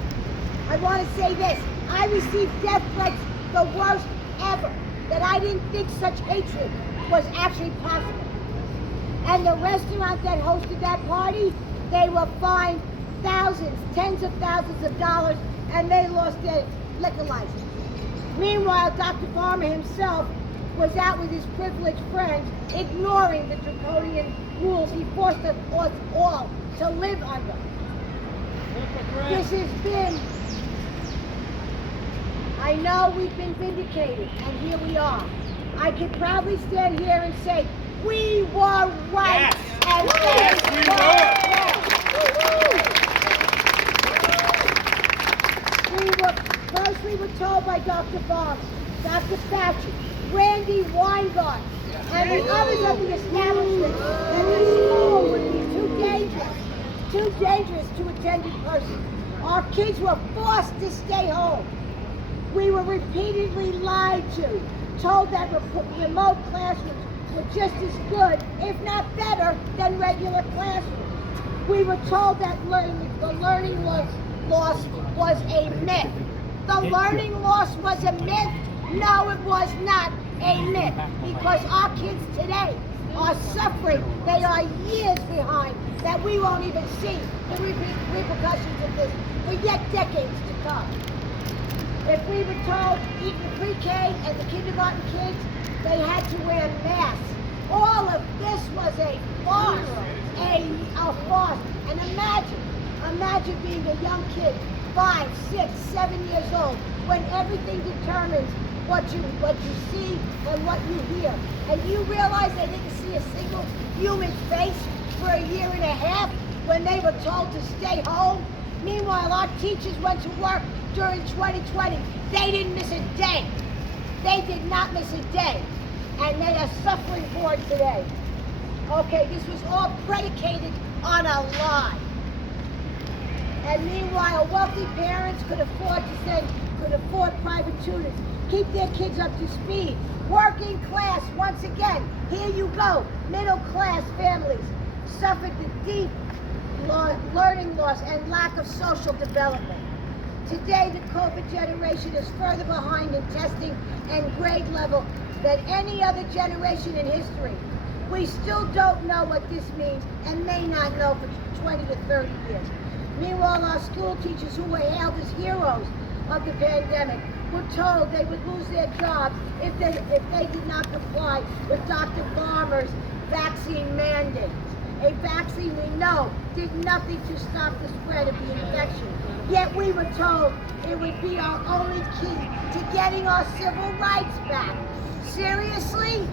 I want to say this, I received death threats the worst ever, that I didn't think such hatred was actually possible. And the restaurant that hosted that party, they were fined thousands, tens of thousands of dollars, and they lost their liquor license. Meanwhile, Dr. Varma himself was out with his privileged friends, ignoring the draconian rules he forced us all to live under. This has been, I know we've been vindicated, and here we are. I can proudly stand here and say, we were right, and they were wrong. First we were told by Dr. Varma, Dr. Fauci, Randy Weingart, and the others of the establishment that the school would be too dangerous to attend in person. Our kids were forced to stay home. We were repeatedly lied to, told that remote classrooms were just as good, if not better, than regular classrooms. We were told that the learning loss was a myth. The learning loss was a myth? No, it was not a myth, because our kids today are suffering. They are years behind that we won't even see the repercussions of this for yet decades to come. If we were told, even pre-K and the kindergarten kids, they had to wear masks. All of this was a farce, a farce. And imagine being a young kid, 5, 6, 7 years old, when everything determines what you see and what you hear. And you realize they didn't see a single human face for a year and a half when they were told to stay home. Meanwhile, our teachers went to work during 2020. They didn't miss a day. They did not miss a day. And they are suffering for it today. Okay, this was all predicated on a lie. And meanwhile, wealthy parents could afford private tutors, keep their kids up to speed. Working class, once again, here you go, middle class families suffered the deep learning loss and lack of social development. Today, the COVID generation is further behind in testing and grade level than any other generation in history. We still don't know what this means and may not know for 20 to 30 years. Meanwhile, our school teachers who were hailed as heroes of the pandemic were told they would lose their jobs if they did not comply with Dr. Varma's vaccine mandates. A vaccine we know did nothing to stop the spread of the infection. Yet we were told it would be our only key to getting our civil rights back. Seriously?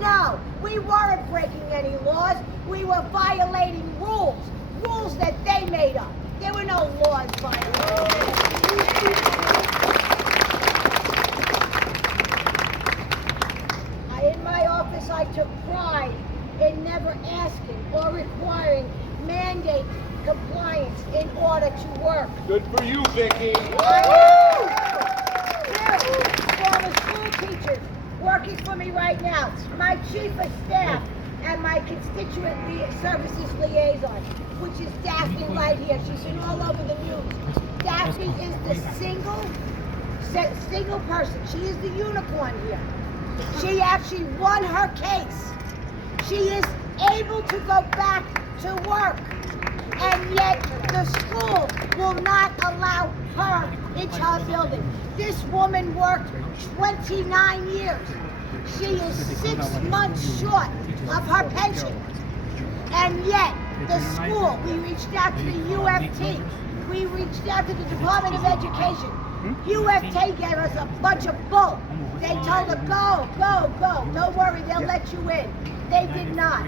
No, we weren't breaking any laws. We were violating rules. Rules that they made up. There were no laws violated. In my office, I took pride in never asking or requiring mandate compliance in order to work. Good for you, Vicky. Former school teachers working for me right now, my chief of staff, and my constituent services liaison, which is Daphne right here. She's been all over the news. Daphne is the single person. She is the unicorn here. She actually won her case. She is able to go back to work, and yet the school will not allow her into her building. This woman worked 29 years. She is 6 months short of her pension. And yet, the school, we reached out to the UFT, we reached out to the Department of Education. UFT gave us a bunch of bull. They told her, go, go, go. Don't worry, they'll let you in. They did not.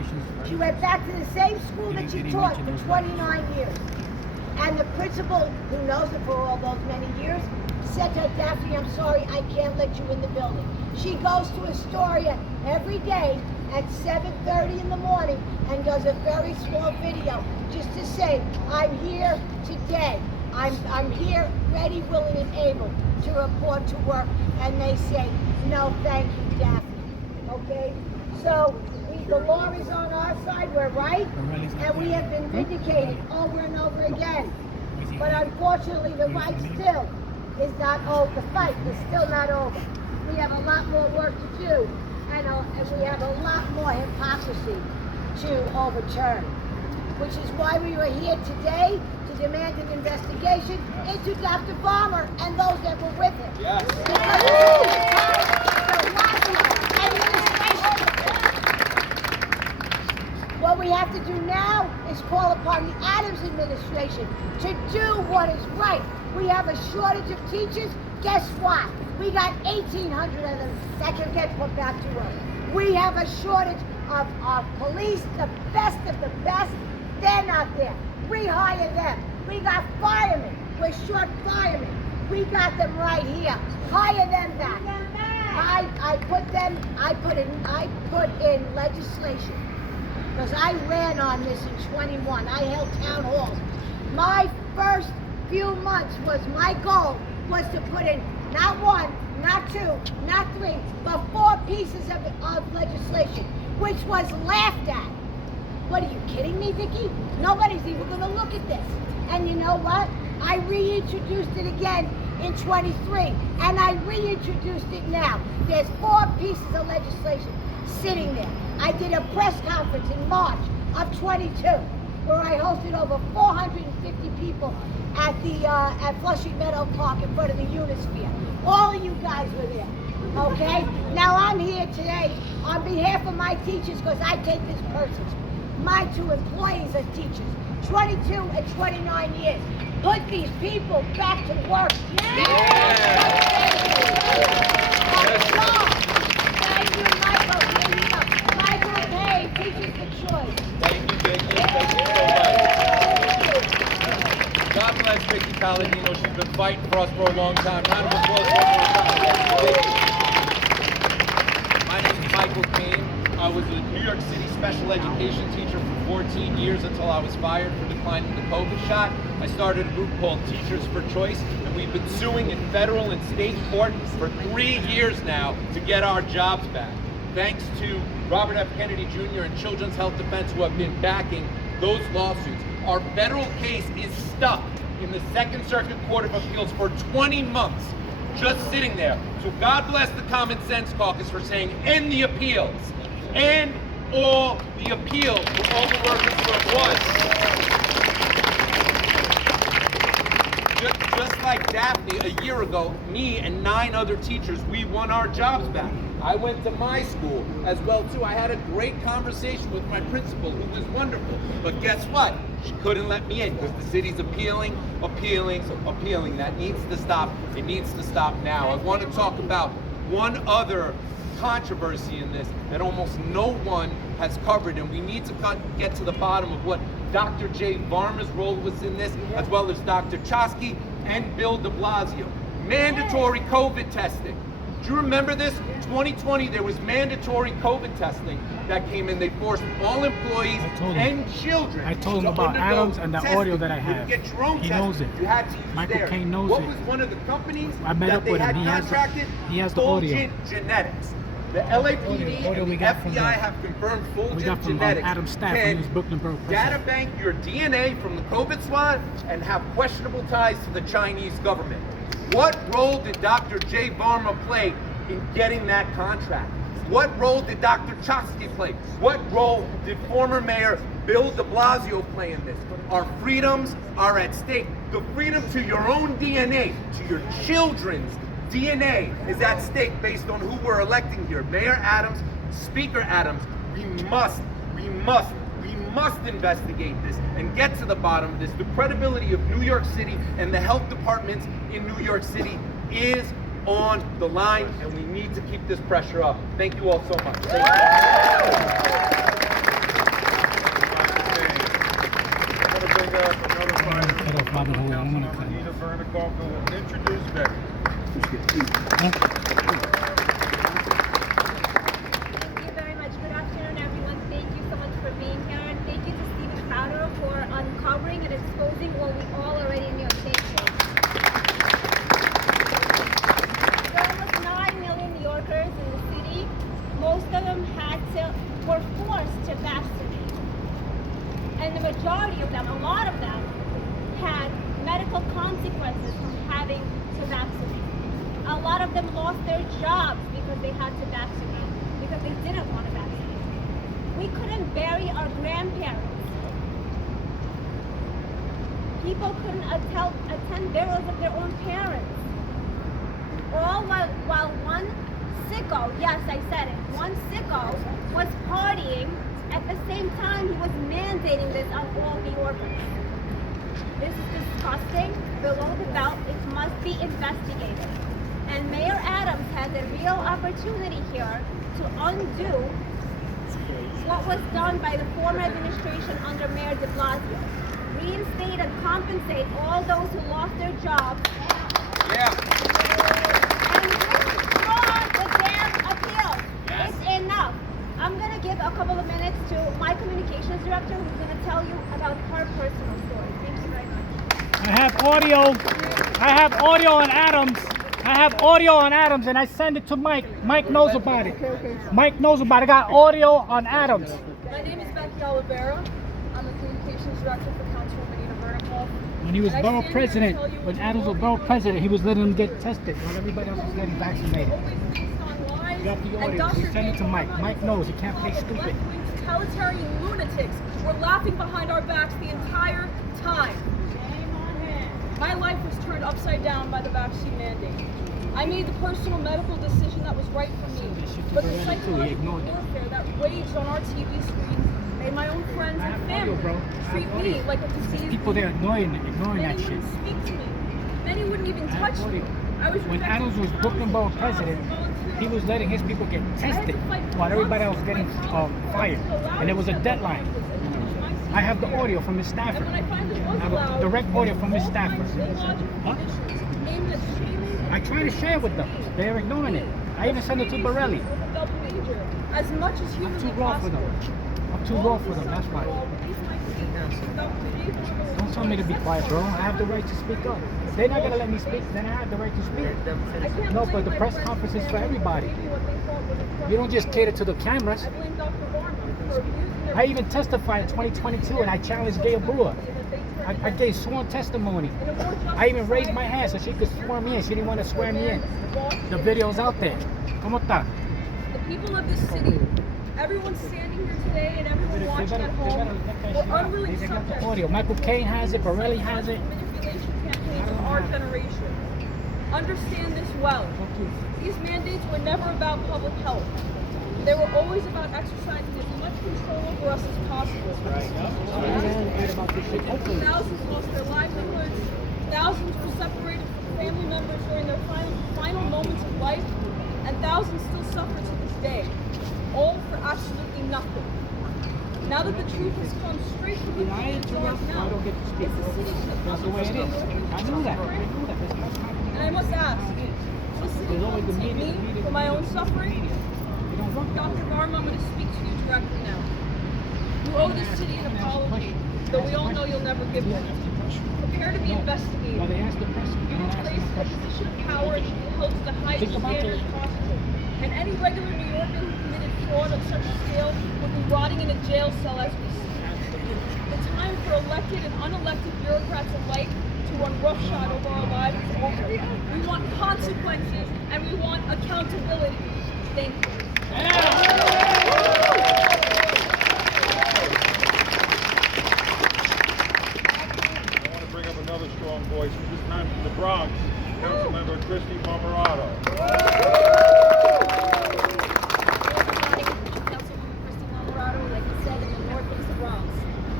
She went back to the same school that she taught for 29 years. And the principal, who knows her for all those many years, said to her, Daphne, I'm sorry, I can't let you in the building. She goes to Astoria every day at 7:30 in the morning and does a very small video just to say, I'm here today. I'm here, ready, willing, and able to report to work. And they say, no, thank you, Daphne. Okay? So the law is on our side, we're right, and we have been vindicated over and over again. But unfortunately, the fight still is not over. The fight is still not over. We have a lot more work to do, and we have a lot more hypocrisy to overturn. Which is why we were here today to demand an investigation into Dr. Varma and those that were with him. Yes. Because what we have to do now is call upon the Adams administration to do what is right. We have a shortage of teachers. Guess what? We got 1,800 of them that can get put back to work. We have a shortage of police, the best of the best. They're not there. Rehire them. We got firemen. We're short firemen. We got them right here. Hire them back. I put in legislation because I ran on this in 21. I held town halls. My first few months was my goal was to put in not one, not two, not three, but 4 pieces of legislation, which was laughed at. What, are you kidding me, Vicki? Nobody's even going to look at this. And you know what? I reintroduced it again in 23, and I reintroduced it now. There's 4 pieces of legislation sitting there. I did a press conference in March of 22, where I hosted over 450 people at Flushing Meadow Park in front of the Unisphere. All of you guys were there. Okay? Now I'm here today on behalf of my teachers because I take this personally. My 2 employees are teachers, 22 and 29 years. Put these people back to work. Thank you, Michael. Here you go. Michael Payne, Teachers for Choice. Thank you, Vicki. Thank you so much. God bless Vicki Palladino. She's been fighting for us for a long time. Round of applause for Vicki. My name is Michael Payne. I was a New York City special education teacher for 14 years until I was fired for declining the COVID shot. I started a group called Teachers for Choice, and we've been suing in federal and state court for 3 years now to get our jobs back. Thanks to Robert F. Kennedy Jr. and Children's Health Defense who have been backing those lawsuits. Our federal case is stuck in the Second Circuit Court of Appeals for 20 months, just sitting there. So God bless the Common Sense Caucus for saying, end the appeals. And all the appeal for all the workers where it was. Just like Daphne, a year ago, me and 9 other teachers, we won our jobs back. I went to my school as well too. I had a great conversation with my principal, who was wonderful. But guess what? She couldn't let me in because the city's appealing. That needs to stop. It needs to stop now. I want to talk about one other controversy in this that almost no one has covered, and we need to get to the bottom of what Dr. J. Varma's role was in this, as well as Dr. Chosky and Bill de Blasio. Mandatory COVID testing. Do you remember this? 2020, there was mandatory COVID testing that came in. They forced all employees and children. I told him about Adams and the audio that I have. You get your own he test. knows it. You had to use Michael theirs. Caine knows what it. was one of the companies I met that up they with him. had contracted? He has the audio. Fulgent Genetics. The LAPD and the FBI have confirmed Fulgent Genetics Adam's staff when he was Brooklyn Borough data president. bank your DNA from the COVID swab and have questionable ties to the Chinese government. What role did Dr. J. Varma play in getting that contract? What role did Dr. Chosky play? What role did former Mayor Bill de Blasio play in this? Our freedoms are at stake. The freedom to your own DNA, to your children's DNA is at stake based on who we're electing here. Mayor Adams, Speaker Adams, we must investigate this and get to the bottom of this. The credibility of New York City and the health departments in New York City is on the line, and we need to keep this pressure up. Thank you all so much. Thank you. I'm going to bring up another fighter, Councilwoman Anita Varma, will introduce Betty. Thank you very much. Good afternoon, everyone. Thank you so much for being here, and thank you to Stephen Crowder for uncovering and exposing what we all already knew. Thank you. There are almost 9 million New Yorkers in the city. Most of them were forced to vaccinate, and the majority of them, a lot of them, had medical consequences from having to vaccinate. A lot of them lost their jobs because they had to vaccinate, because they didn't want to vaccinate. We couldn't bury our grandparents. People couldn't attend burials of their own parents. All while one sicko, yes, I said it, one sicko was partying at the same time he was mandating this on all New Yorkers. This is disgusting. Below the belt, it must be investigated. And Mayor Adams had the real opportunity here to undo what was done by the former administration under Mayor de Blasio. Reinstate and compensate all those who lost their jobs. Yeah. And withdraw the damn appeal. Yes. It's enough. I'm going to give a couple of minutes to my communications director, who's going to tell you about her personal story. Thank you very much. I have audio on Adams. I have audio on Adams, and I send it to Mike. Mike knows about it. Mike knows about it. I got audio on Adams. My name is Becky Oliveira. I'm the communications director for Councilwoman Anita Varma. When he was borough president, when Adams was borough president, he was letting them get tested while everybody else was getting vaccinated. You got the audio. You send it to Mike. Mike knows. He can't play stupid. Totalitarian lunatics were laughing behind our backs the entire time. My life was turned upside down by the vaccine mandate. I made the personal medical decision that was right for me, but the psychological warfare that waged on our TV screens made my own friends and family treat me like a diseased people there ignoring that shit. Many wouldn't speak to me. Many wouldn't even touch me. When Adams was Brooklyn Borough president, he was letting his people get tested while everybody else was getting fired, and there was a deadline. I have the audio from his staffer. I have a direct audio from his staffer. Huh? I try to share with them. They're ignoring it. I even send it to Borelli. As much as I'm too raw for them. I'm too raw for them, that's why. Don't tell me to be quiet, bro. I have the right to speak up. If they're not going to let me speak, then I have the right to speak. No, but the press conference is for everybody. You don't just cater to the cameras. I even testified in 2022 and I challenged Gail Brewer. I gave sworn testimony. I even raised my hand so she could swear me in. She didn't want to swear me in. The video's out there. ¿Cómo está? The people of this city Everyone standing here today and everyone watching at home were unwilling subjects audio. Michael Caine has it, Borelli has it. manipulation campaigns of our generation. Understand this well. These mandates were never about public health. They were always about exercising as much control over us as possible. Thousands lost their livelihoods. Thousands were separated from family members during their final moments of life, and thousands still suffer to this day, all for absolutely nothing. Now that the truth has come straight from the people's doors now, is the city That's the way it is. I knew that. And I must ask, will city compensate me for my own suffering? Dr. Varma, I'm going to speak to you directly now. You owe this city an apology, though we all know you'll never give one. Prepare to be investigated. You will place a position of power and be held to the highest standard possible. And any regular New Yorker who committed fraud on such a scale would be rotting in a jail cell as we speak. The time for elected and unelected bureaucrats alike to run roughshod over our lives is over. We want consequences and we want accountability. Thank you. I want to bring up another strong voice, this time from the Bronx, Councilmember Christy Marmorato. Like I said, in the Northeast Bronx.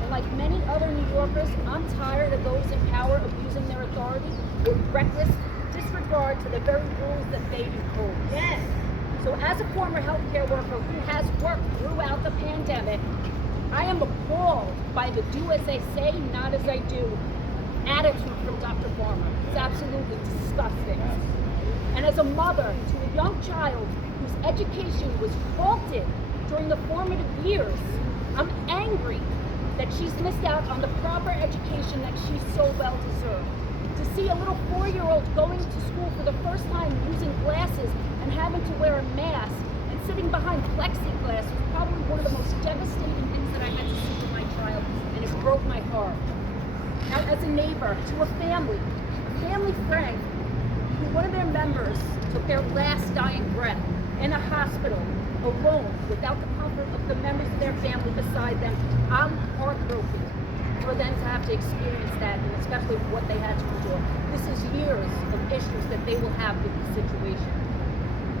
And like many other New Yorkers, I'm tired of those in power abusing their authority with reckless disregard to the very rules that they impose. Yes. So as a former healthcare worker who has worked throughout the pandemic, I am appalled by the do as I say, not as I do attitude from Dr. Varma. It's absolutely disgusting. And as a mother to a young child whose education was halted during the formative years, I'm angry that she's missed out on the proper education that she so well deserved. To see a little 4-year-old going to school for the first time using glasses and having to wear a mask and sitting behind plexiglass was probably one of the most devastating things that I had to see with my child, and it broke my heart. Now, as a neighbor to a family friend, who one of their members took their last dying breath in a hospital, alone, without the comfort of the members of their family beside them, I'm heartbroken for them to have to experience that, and especially what they had to endure. This is years of issues that they will have with the situation.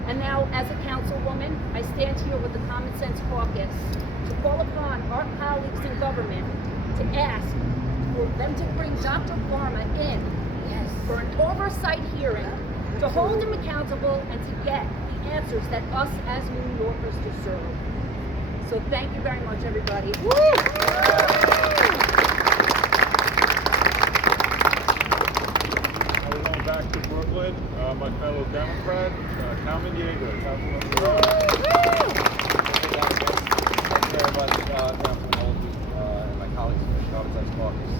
And now, as a councilwoman, I stand here with the Common Sense Caucus to call upon our colleagues in government to ask for them to bring Dr. Varma in for an oversight hearing, to hold him accountable, and to get the answers that us as New Yorkers deserve. So thank you very much, everybody. Back to Brooklyn, my fellow Democrat, Councilman Yeager. Thank you very much, Councilman Holden, and my colleagues from the Common Sense Caucus.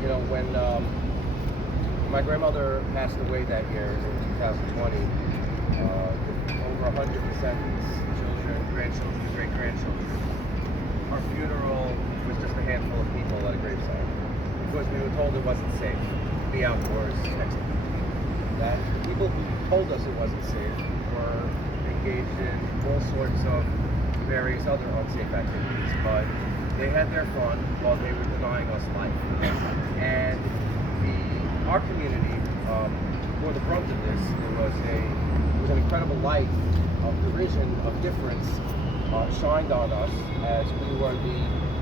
You know, when my grandmother passed away that year in 2020, over 100 descendants, children, grandchildren, great-grandchildren. Our funeral was just a handful of people at a gravesite because we were told it wasn't safe to be outdoors next to people. That people who told us it wasn't safe were engaged in all sorts of various other unsafe activities, but they had their fun while they were denying us life. And our community bore the brunt of this. It was an incredible light of derision, of difference, shined on us as we were the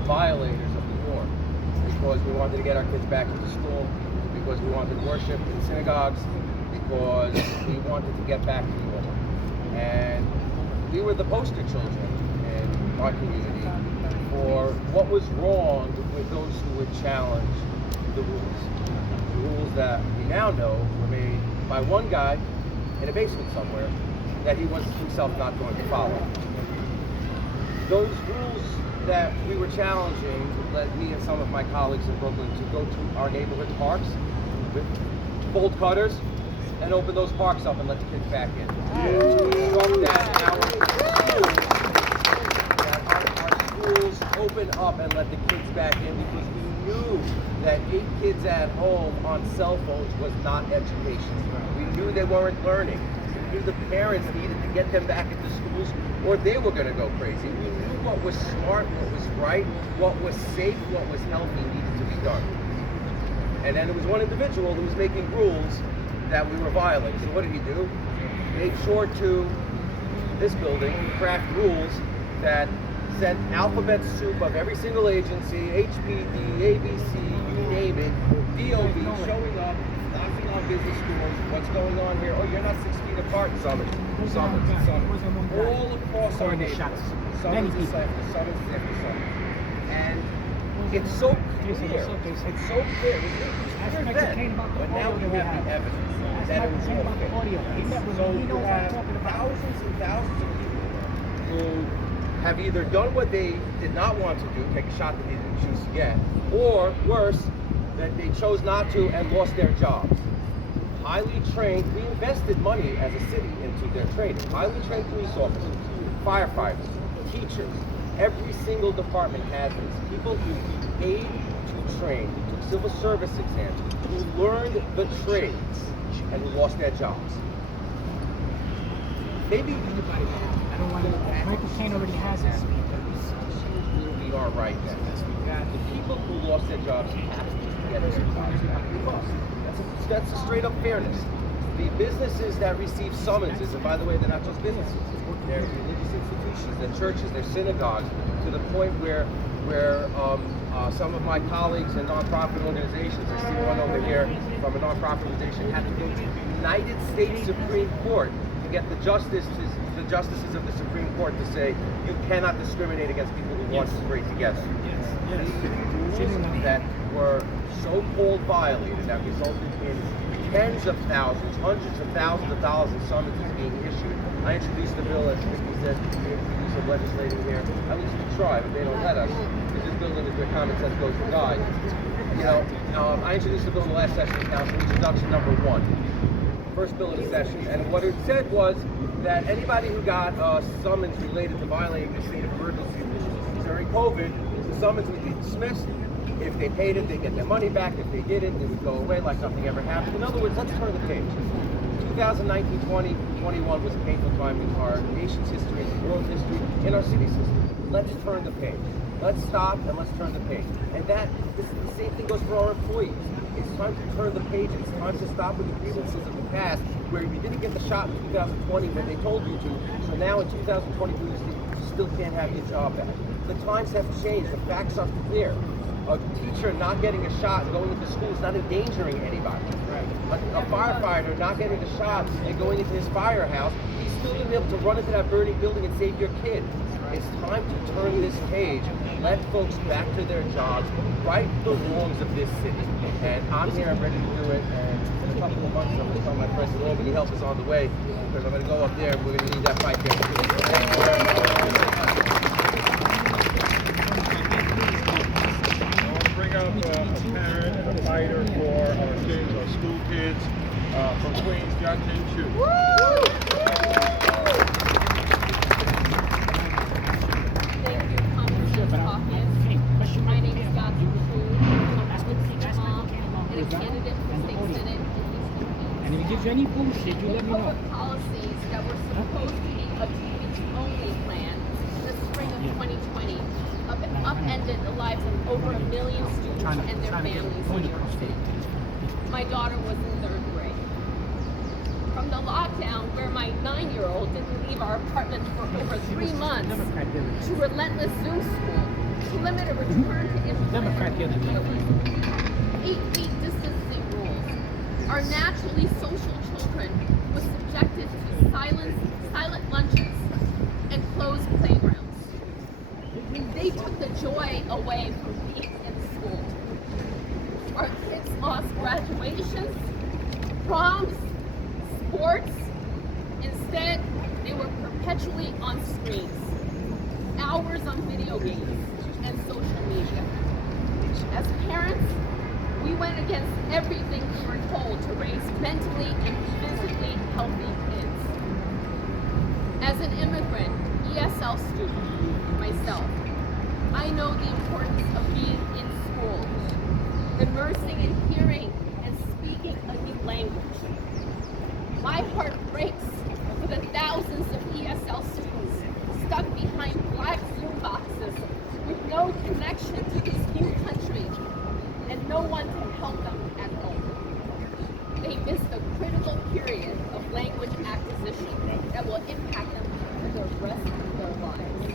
violators of the norm, because we wanted to get our kids back into school, because we wanted to worship in synagogues, because we wanted to get back to normal. And we were the poster children in our community for what was wrong with those who would challenge the rules. The rules that we now know were made by one guy in a basement somewhere that he was himself not going to follow. Those rules that we were challenging led me and some of my colleagues in Brooklyn to go to our neighborhood parks with bolt cutters and open those parks up and let the kids back in. To instruct that our schools open up and let the kids back in, because we knew that 8 kids at home on cell phones was not education. We knew they weren't learning. We knew the parents needed to get them back into schools or they were going to go crazy. We knew what was smart, what was right, what was safe, what was healthy needed to be done. And then there was one individual who was making rules that we were violating. So what did he do? He made sure to this building craft rules that sent alphabet soup of every single agency, HPD, ABC, you name it, DOB, showing up, knocking on business doors, what's going on here? Oh, you're not 6 feet apart, summons. All across our neighborhoods. Summons after summons. And it's so clear. It's so clear. It's clear then, but now we have the evidence that it was all fake. So you have thousands and thousands of people who have either done what they did not want to do, take a shot that they didn't choose to get, or worse, that they chose not to and lost their jobs. Highly trained, we invested money as a city into their training. Highly trained police officers, firefighters, teachers, every single department has this. People who paid to train, who took civil service exams, who learned the trades, and who lost their jobs. Maybe I don't want to. Michael Caine already has it. We are right now. The people who lost their jobs have to get their jobs back. That's a straight up fairness. The businesses that receive summonses, and by the way, they're not just businesses, they're religious institutions, they're churches, they're synagogues, to the point where some of my colleagues in nonprofit organizations, I see one over here from a nonprofit organization, had to go to the United States Supreme Court to get the justices of the Supreme Court to say you cannot discriminate against people who want to pray together. These rules that were so-called violated that resulted in tens of thousands, hundreds of thousands of dollars in summonses being issued. I introduced the bill, as Misty said, we introduced some legislating here. At least we try, but they don't let us, because this building is where common sense goes to die. You know, I introduced the bill in the last session of council, introduction number 1. First bill of the session, and what it said was that anybody who got a summons related to violating the state of emergency during COVID, the summons would be dismissed. If they paid it, they'd get their money back. If they didn't, it would go away like nothing ever happened. In other words, let's turn the page. 2019, 20, 21 was a painful time in our nation's history, in the world's history, in our city's history. Let's turn the page. Let's stop and let's turn the page. And the same thing goes for our employees. It's time to turn the page. It's time to stop with the grievances of the past, where you didn't get the shot in 2020 when they told you to. So now in 2022, you still can't have your job back. The times have changed. The facts are clear. A teacher not getting a shot and going into school is not endangering anybody. A firefighter not getting a shot and going into his firehouse, he's still going to be able to run into that burning building and save your kid. It's time to turn this page, let folks back to their jobs, right the wrongs of this city. And I'm here, I'm ready to do it. And in a couple of months, I'm going to tell my friends in Albany, help us on the way, because I'm going to go up there and we're going to need that fight there. Thank you very much. A parent and a fighter for our kids, our school kids from Queens, Youngkin Chu. Thank you, Congressman Caucus. My name is Dr. Chu. I'm a single mom and a candidate for state senate in Eastern Queens. And if it gives you any bullshit, you let me know. Public policies that were supposed to be a TV-only plan in the spring of 2020 upended the lives of over 1 million students and their families in New York City. My daughter was in 3rd grade. From the lockdown, where my 9-year-old didn't leave our apartment for over 3 months, to relentless Zoom school, to limited return to in-person, 8-week distancing rules. Our naturally social children were subjected to silent lunches and closed playgrounds. They took the joy away from being in school. Our kids lost graduations, proms, sports. Instead, they were perpetually on screens, hours on video games and social media. As parents, we went against everything we were told to raise mentally and physically healthy kids. As an immigrant, ESL student myself, I know the importance of being in school. immersing in hearing and speaking a new language. My heart breaks for the thousands of ESL students stuck behind black Zoom boxes with no connection to this new country and no one to help them at home. They missed a critical period of language acquisition that will impact them for the rest of their lives.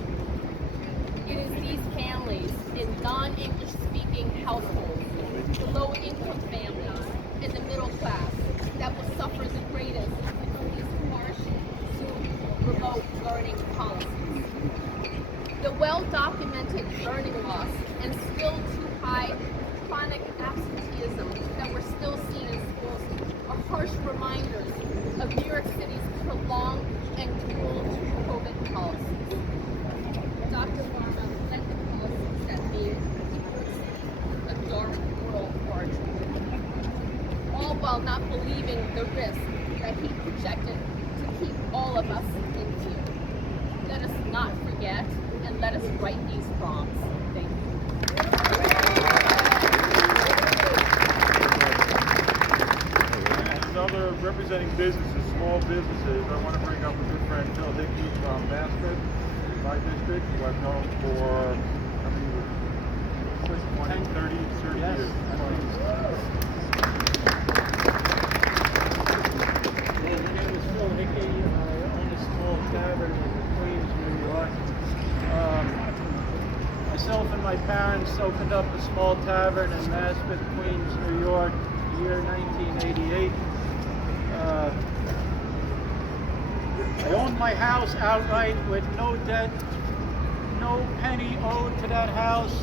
It is these families in non-English speaking households, the low-income families, and the middle class that will suffer the greatest from these harsh Zoom remote learning policies. The well-documented learning loss and still too high chronic absenteeism that we're still seeing in schools are harsh reminders of New York City's prolonged and cruel COVID policies. Dr. Varma led the policies that made a dark world larger, all while not believing the risk that he projected to keep all of us in fear. Let us not forget, and let us right these wrongs. Thank you. Another representing businesses, small businesses, I want to bring up a good friend, Phil Hickey from Maspeth, my district, who I've known for, how many years? 20, 30 yes. years. Well, my name is Phil Hickey. I own a small tavern in Queens, New York. Myself and my parents opened up a small tavern in Maspeth, Queens, New York, year 1988. I owned my house outright with no debt, no penny owed to that house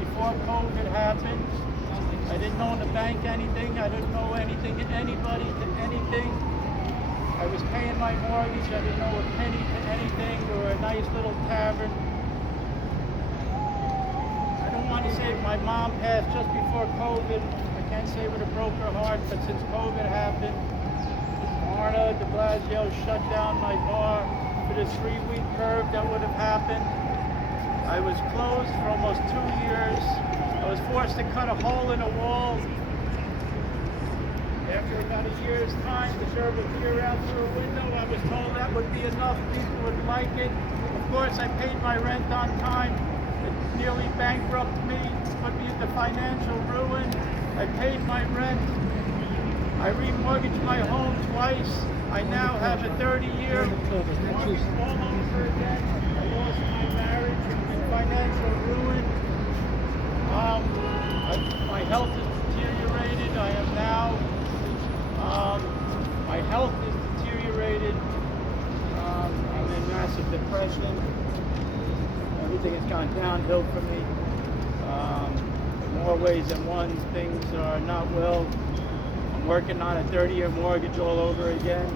before COVID happened. I didn't owe the bank anything. I didn't owe anything to anybody, to anything. I was paying my mortgage. I didn't owe a penny to anything. We were a nice little tavern. I don't want to say my mom passed just before COVID. I can't say with a broken heart, but since COVID happened, Varma de Blasio shut down my bar for this 3-week curve that would have happened. I was closed for almost 2 years. I was forced to cut a hole in a wall. After about a year's time to serve a beer out through a window, I was told that would be enough, people would like it. Of course, I paid my rent on time. It nearly bankrupted me, put me into financial ruin. I paid my rent. I remortgaged my home twice. I now have a 30-year mortgage all over again. I lost my marriage in financial ruin. My health is deteriorated. I am now, my health is deteriorated. I'm in massive depression. Everything has gone downhill for me. In more ways than one, things are not well. I'm working on a 30-year mortgage all over again.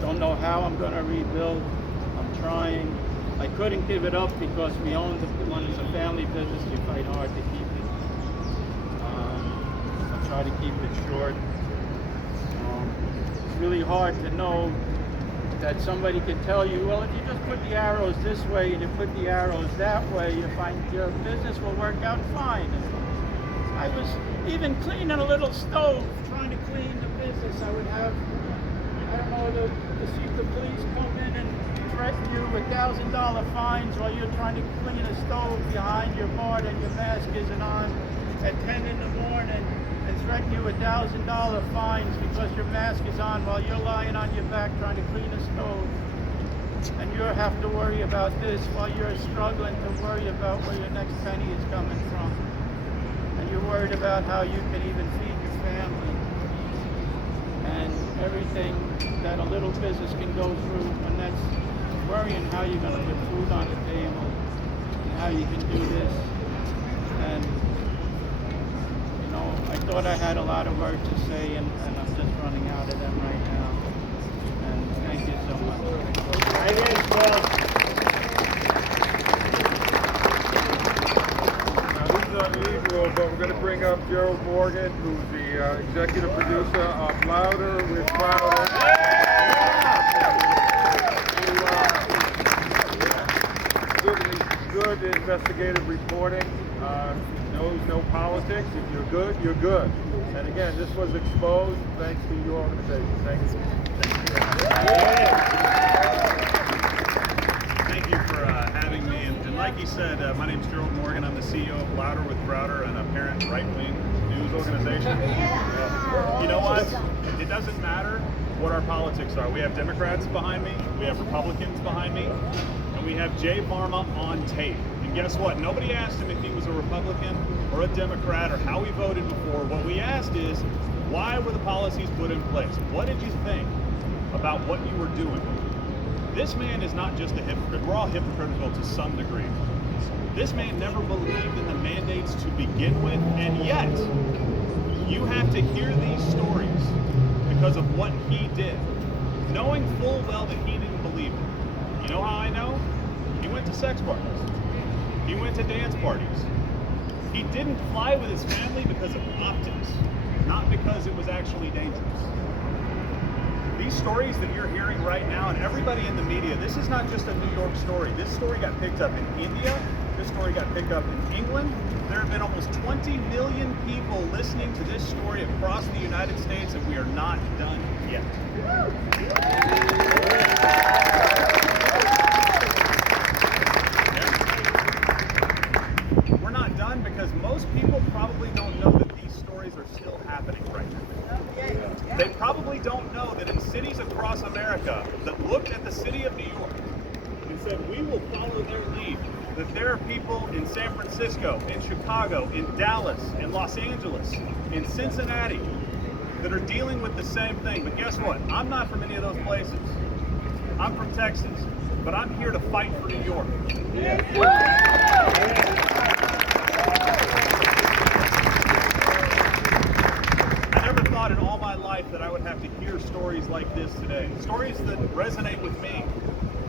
Don't know how I'm going to rebuild. I'm trying. I couldn't give it up because we own one is a family business. You fight hard to keep it. I try to keep it short. It's really hard to know that somebody can tell you, well, if you just put the arrows this way and you put the arrows that way, you find your business will work out fine. And I was even cleaning a little stove, trying to clean the business. I would have, I don't know, to see the police come in and threaten you with $1,000 fines while you're trying to clean a stove behind your bar and your mask isn't on at 10 in the morning, and threaten you with $1,000 fines because your mask is on while you're lying on your back trying to clean a stove. And you have to worry about this while you're struggling to worry about where your next penny is coming from. And you're worried about how you can even feed your family. And everything that a little business can go through, and that's worrying how you're going to put food on the table and how you can do this. And you know, I thought I had a lot of words to say, and I'm just running out of them right now. And thank you so much. It is, Phil. Now, this is unusual, but we're going to bring up Gerald Morgan, who's the executive producer of Louder with Clouder. Good investigative reporting. knows no politics. If you're good, you're good. And again, this was exposed thanks to your organization. Thank you. Thank you for having me. And like he said, my name's Gerald Morgan. I'm the CEO of Louder with Browder, an apparent right-wing news organization. You know what? It doesn't matter what our politics are. We have Democrats behind me, we have Republicans behind me, and we have Jay Varma on tape. And guess what? Nobody asked him if he was a Republican or a Democrat or how he voted before. What we asked is, why were the policies put in place? What did you think about what you were doing? This man is not just a hypocrite. We're all hypocritical to some degree. This man never believed in the mandates to begin with, and yet you have to hear these stories because of what he did, knowing full well that he didn't believe it. You know how I know? He went to sex parties. He went to dance parties. He didn't fly with his family because of optics, not because it was actually dangerous. These stories that you're hearing right now, and everybody in the media, this is not just a New York story. This story got picked up in India. This story got picked up in England. There have been almost 20 million people listening to this story across the United States, and we are not done yet. We're not done because most people probably don't know that these stories are still happening right now. They probably don't know that in cities across America that looked at the city of New York and said, we will follow their lead, that there are people in San Francisco, in Chicago, in Dallas, in Los Angeles, in Cincinnati that are dealing with the same thing. But guess what? I'm not from any of those places. I'm from Texas, but I'm here to fight for New York. I never thought in all my life that I would have to hear stories like this today. Stories that resonate with me.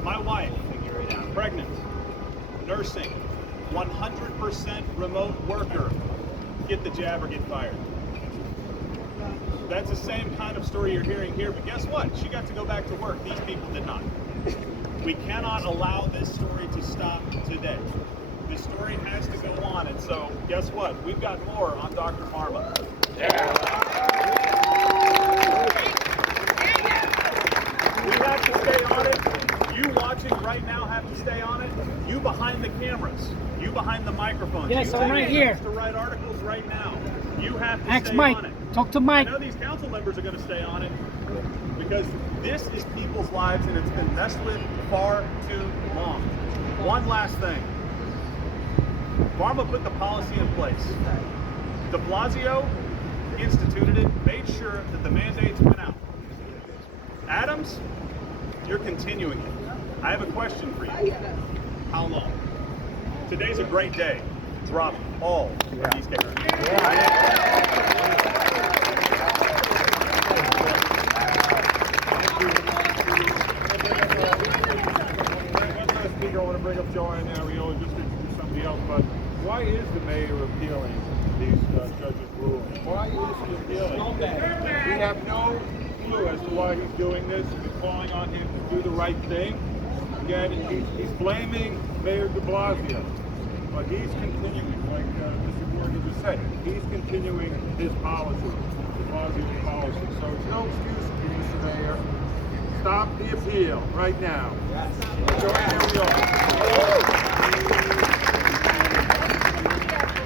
My wife, pregnant, nursing, 100% remote worker, get the jab or get fired. That's the same kind of story you're hearing here, but guess what? She got to go back to work. These people did not. We cannot allow this story to stop today. This story has to go on, and so guess what? We've got more on Dr. Varma. We have to stay on it. You watching right now have to stay on it. You behind the cameras. You behind the microphones. Yes, you I'm right here. To write articles right now. You have to Ask stay Mike. on it. Talk to Mike. I know these council members are going to stay on it because this is people's lives and it's been messed with far too long. One last thing. Varma put the policy in place. De Blasio instituted it, made sure that the mandates went out. Adams, you're continuing it. I have a question for you. How long? Today's a great day. Drop all of these cameras. I want to bring up Joanne now. We always just introduce somebody else, but why is the mayor appealing these judges' rulings? Why is he appealing? We have no clue as to why he's doing this. We're calling on him to do the right thing. Again, he's blaming Mayor de Blasio, but he's continuing, like Mr. Morgan just said, he's continuing his policy, de Blasio's policy. So it's no excuse for you, Mr. Mayor. Stop the appeal right now. Joanne, here we are.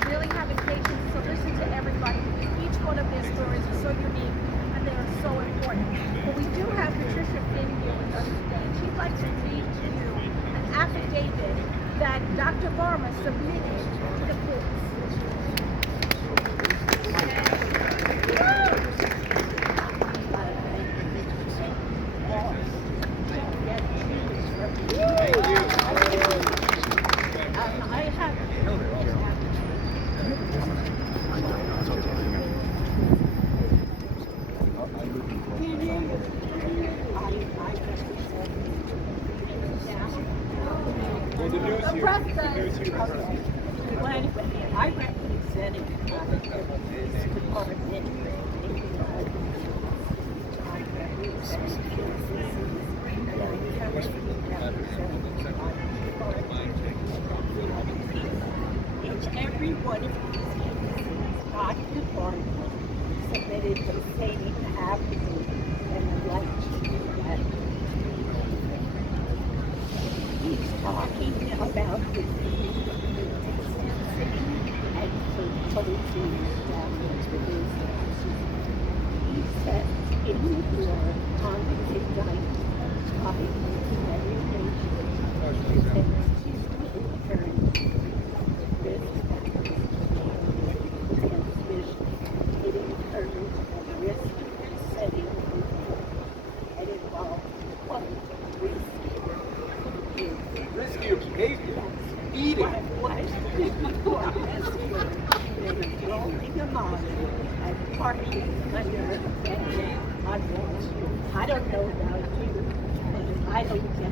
Really having patience to listen to everybody because each one of their stories is so unique and they are so important. But we do have Patricia Finn here with us today. She'd like to read to you an affidavit that Dr. Varma submitted to the courts. I represented this department. Each every every one of these cases, Dr. Varma submitted the same affidavit and I'd like to do that. He's talking about the intensity and fertility damage to his He said in your on the indictment by United Nations, it encouraged a risk-setting and involved one Riskier behavior. Eating. rolling them on and partying under I don't know about you, but I don't get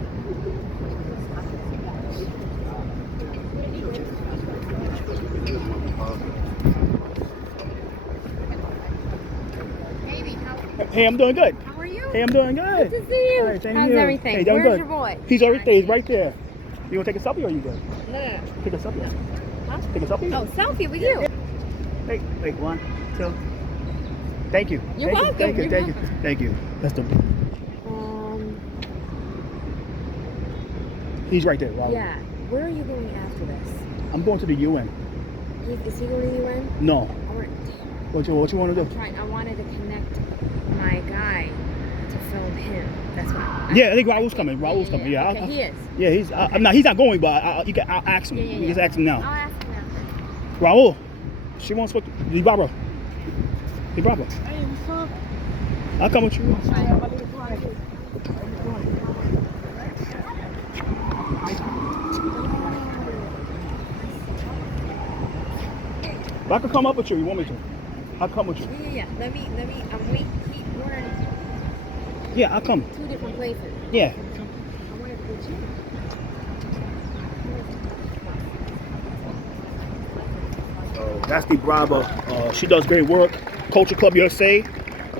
Hey, I'm doing good. How are you? Hey, I'm doing good. Good to see you. All right, thank How's you. everything? Hey, doing Where's good. your boy? He's right there. He's right there. You want to take a selfie or are you good? No. Take a selfie. Huh? Take a selfie? Oh, selfie with you. Hey, wait, 1, 2. Thank you. You're welcome. Thank you. You're Thank you. welcome. Thank you. That's the. He's right there, Robert. Yeah. Where are you going after this? I'm going to the UN. Is he going to the UN? No. Or, What you want to do? I wanted to connect my guy to film him. That's what. Yeah, I think Raul's coming. Raul's coming. Yeah. Okay, he is. Yeah, he's not going, but I'll ask him. Yeah. You just ask him now. I'll ask him now. Raul, she wants to. Hey, Barbara. Hey, Barbara. Hey, what's up? I'll come with you. If I could come up with you, you want me to? I'll come with you. Yeah. Let me. I'm waiting. We're in Yeah, I'll come. 2 different places. Yeah. I wanted to go to you. That's the Bravo. She does great work. Culture Club USA.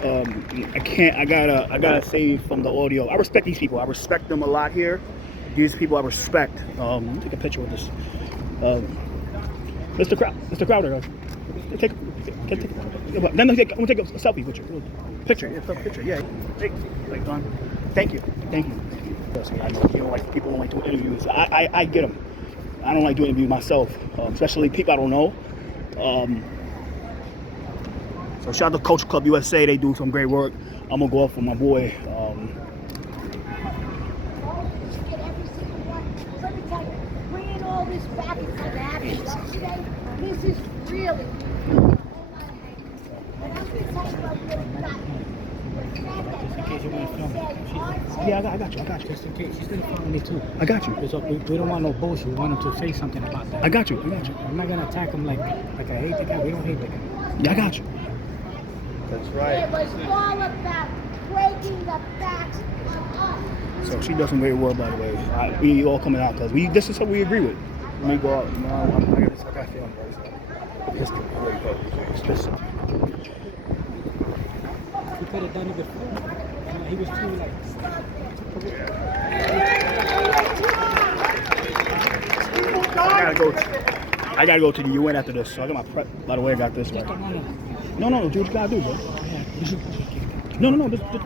I gotta say from the audio. I respect these people. I respect them a lot here. These people I respect. Let me take a picture with this. Mr. Crowder. I'm gonna take a selfie with you. Picture. Yeah. Hey, like done. Thank you. Listen, I know people don't like doing interviews. I get them. I don't like doing interviews myself, especially people I don't know. So shout out to Culture Club USA. They do some great work. I'm gonna go up for my boy. Get every single one. Let me tell you, bringing all this back and some happy stuff today, this is really. And I'm going to tell you about really nothing. Yeah, I got you. Just in case. She's been following me too. I got you. Because we don't want no bullshit. We want him to say something about that. I got you. I'm not gonna attack him like I hate the guy. We don't hate the guy. Yeah, I got you. That's It was all about breaking the backs of us. So she does some great work, by the way. We all coming out because this is what we agree with. Let me go out. I got feeling very sorry. Pistol. It's pistol. He could have done it before. He was too like. I gotta go to the UN after this. So I got my prep. By the way, I got this right. No, do what you gotta do, bro.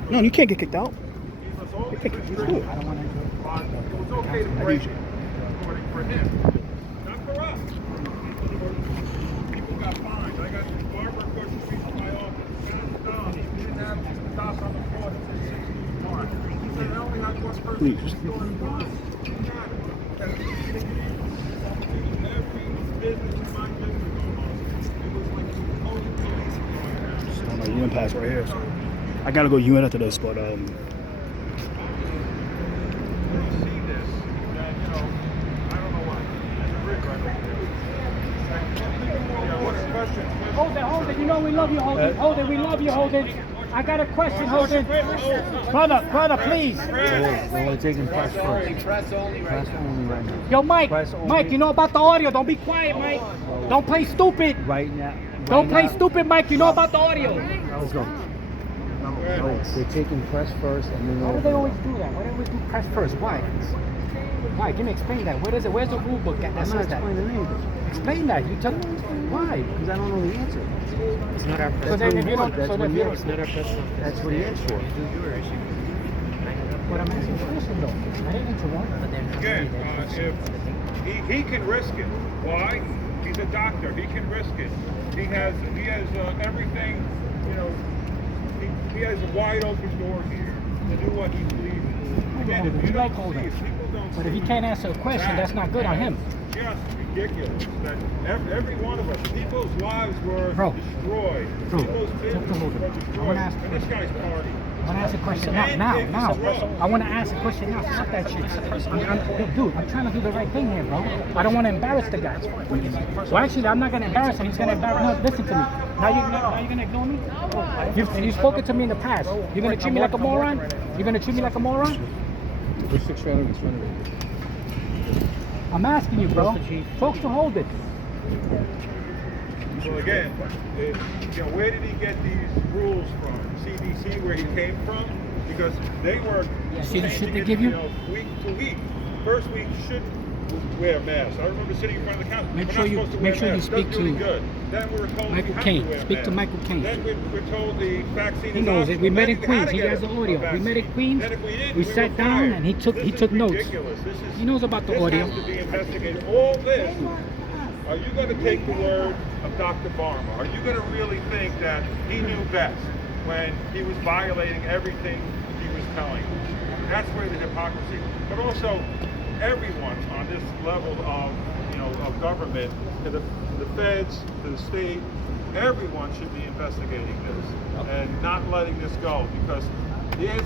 No, you can't get kicked out. You can't get kicked out. It was okay to break it for him, not for us. People got fined. I got Barbara across the street from my office. He didn't have stops on the floor that said 60 fine. He said I only had one person Please. storing fine. He got it. Every business in my business going on. It was like totally police. So my UN pass right here. So I gotta go UN after this, but Holden, you know we love you, Holden. Holden, we love you, Holden. I got a question, Holden. Brother, please. We're taking press first. Press only Press only right now. Yo, Mike, Press only. Mike, you know about the audio. Don't be quiet, Mike. Don't play stupid. Right now. Don't play stupid, Mike. You know about the audio. Let's go. No, they're taking press first and then Why do they always do that? Why do they always do press first? Why? Why? Can you explain that? Where is it? Where's the rule book that says that? Explain that. You tell me. Why? Because I don't know the answer. It's not our press. So then if you don't, That's so what if he you asked. don't, That's what he asked for. But I'm asking a question though. I didn't interrupt. Again, if he can risk it. Why? He's a doctor. He can risk it. He has everything. You know, he has a wide open door here to do what he believes in. Again, if you don't see it, people don't see But if he can't answer a question, that's not good on him. Just ridiculous that every one of us, people's lives were destroyed. People's businesses were destroyed. And this guy's party. I want to ask a question now. I want to ask a question now. Stop that shit. Dude, I'm trying to do the right thing here, bro. I don't want to embarrass the guy. Well, actually, I'm not going to embarrass him. He's going to embarrass me. No, listen to me. Now you're going to ignore me? You've spoken to me in the past. You're going to treat me like a moron? You're going to treat me like a moron? I'm asking you, bro. Folks to hold it. So again, where did he get these rules from? CDC, where he came from? Because they were See the shit changing they it, give you? Week to week. First week shouldn't wear masks. I remember sitting in front of the counter. Make We're sure not you supposed to wear speak masks. to Doesn't do any good. Then we were told Michael we have Caine. to wear Speak to masks. Michael Caine. Then we're told the vaccine He is knows it. optional. We met Then in we Queens. had to He get has the a audio. We vaccine. met in Queens. Then if we didn't, We we sat were down fired. and he took This notes. ridiculous. He knows about the audio. This has to be investigated. All this. Are you going to take the word of Dr. Varma? Are you going to really think that he knew best when he was violating everything he was telling you? That's where the hypocrisy. But also, everyone on this level of of government, to the feds, to the state, everyone should be investigating this and not letting this go, because these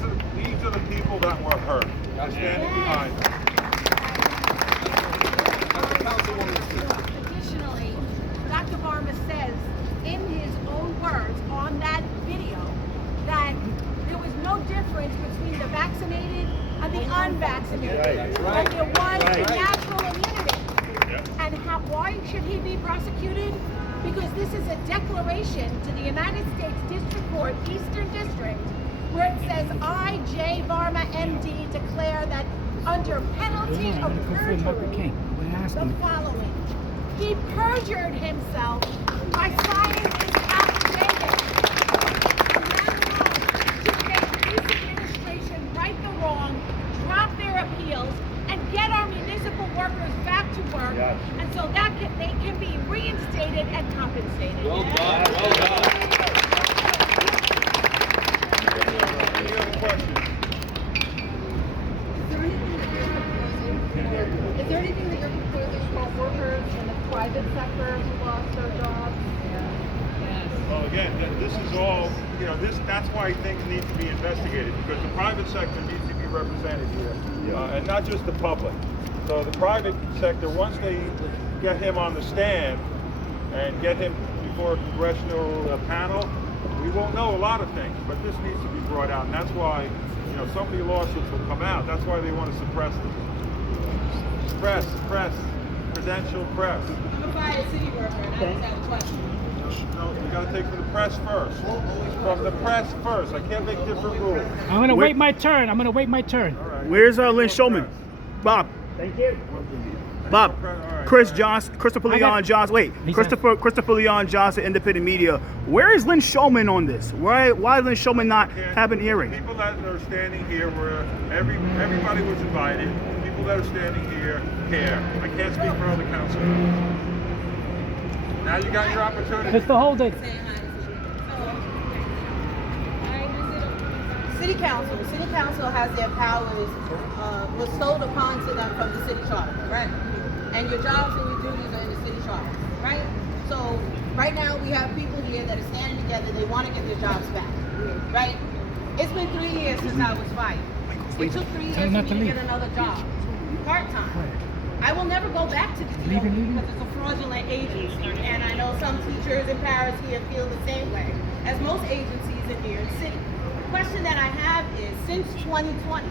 are the people that were hurt. They're standing behind them. Additionally, Dr. Varma says in his own words on that video that there was no difference between the vaccinated and the unvaccinated. And there was natural immunity. And why should he be prosecuted? Because this is a declaration to the United States District Court, Eastern District, where it says, I, J. Varma, MD, declare that under penalty of perjury, the following. He perjured himself by signing this affidavit. To make this administration right the wrong, drop their appeals, and get our municipal workers back to work, and so that they can be reinstated and compensated. Well done, well done. Any other questions? Is there anything that you're proposing for workers in the private sector who lost their jobs? Well, again, this is all, that's why things need to be investigated, because the private sector needs to be represented here, and not just the public. So the private sector, once they get him on the stand and get him before a congressional panel, we won't know a lot of things, but this needs to be brought out, and that's why, so many lawsuits will come out. That's why they want to suppress this. Press, presidential press. I'm a fired city worker, and I just have a question. No, we got to take from the press first. From the press first. I can't make different rules. I'm going to wait my turn. I'm going to wait my turn. Where's Lynn Shulman? Bob. Thank you. Bob. Christopher Leon Johnson. Christopher Leon Johnson, Independent Media. Where is Lynn Shulman on this? Why is Lynn Shulman not having hearing? People that are standing here were everybody was invited. People that are standing here care. I can't speak for other councilors. Now you got your opportunity. Mr. Holden. City Council has their powers bestowed upon to them from the city charter, right? And your jobs and your duties are in the city charter, right? So right now we have people here that are standing together. They want to get their jobs back, right? It's been 3 years since I was fired. It took 3 years for me to get another job, part-time. I will never go back to the DOE because it's a fraudulent agency, and I know some teachers in Paris here feel the same way as most agencies in New York City. The question that I have is, since 2020,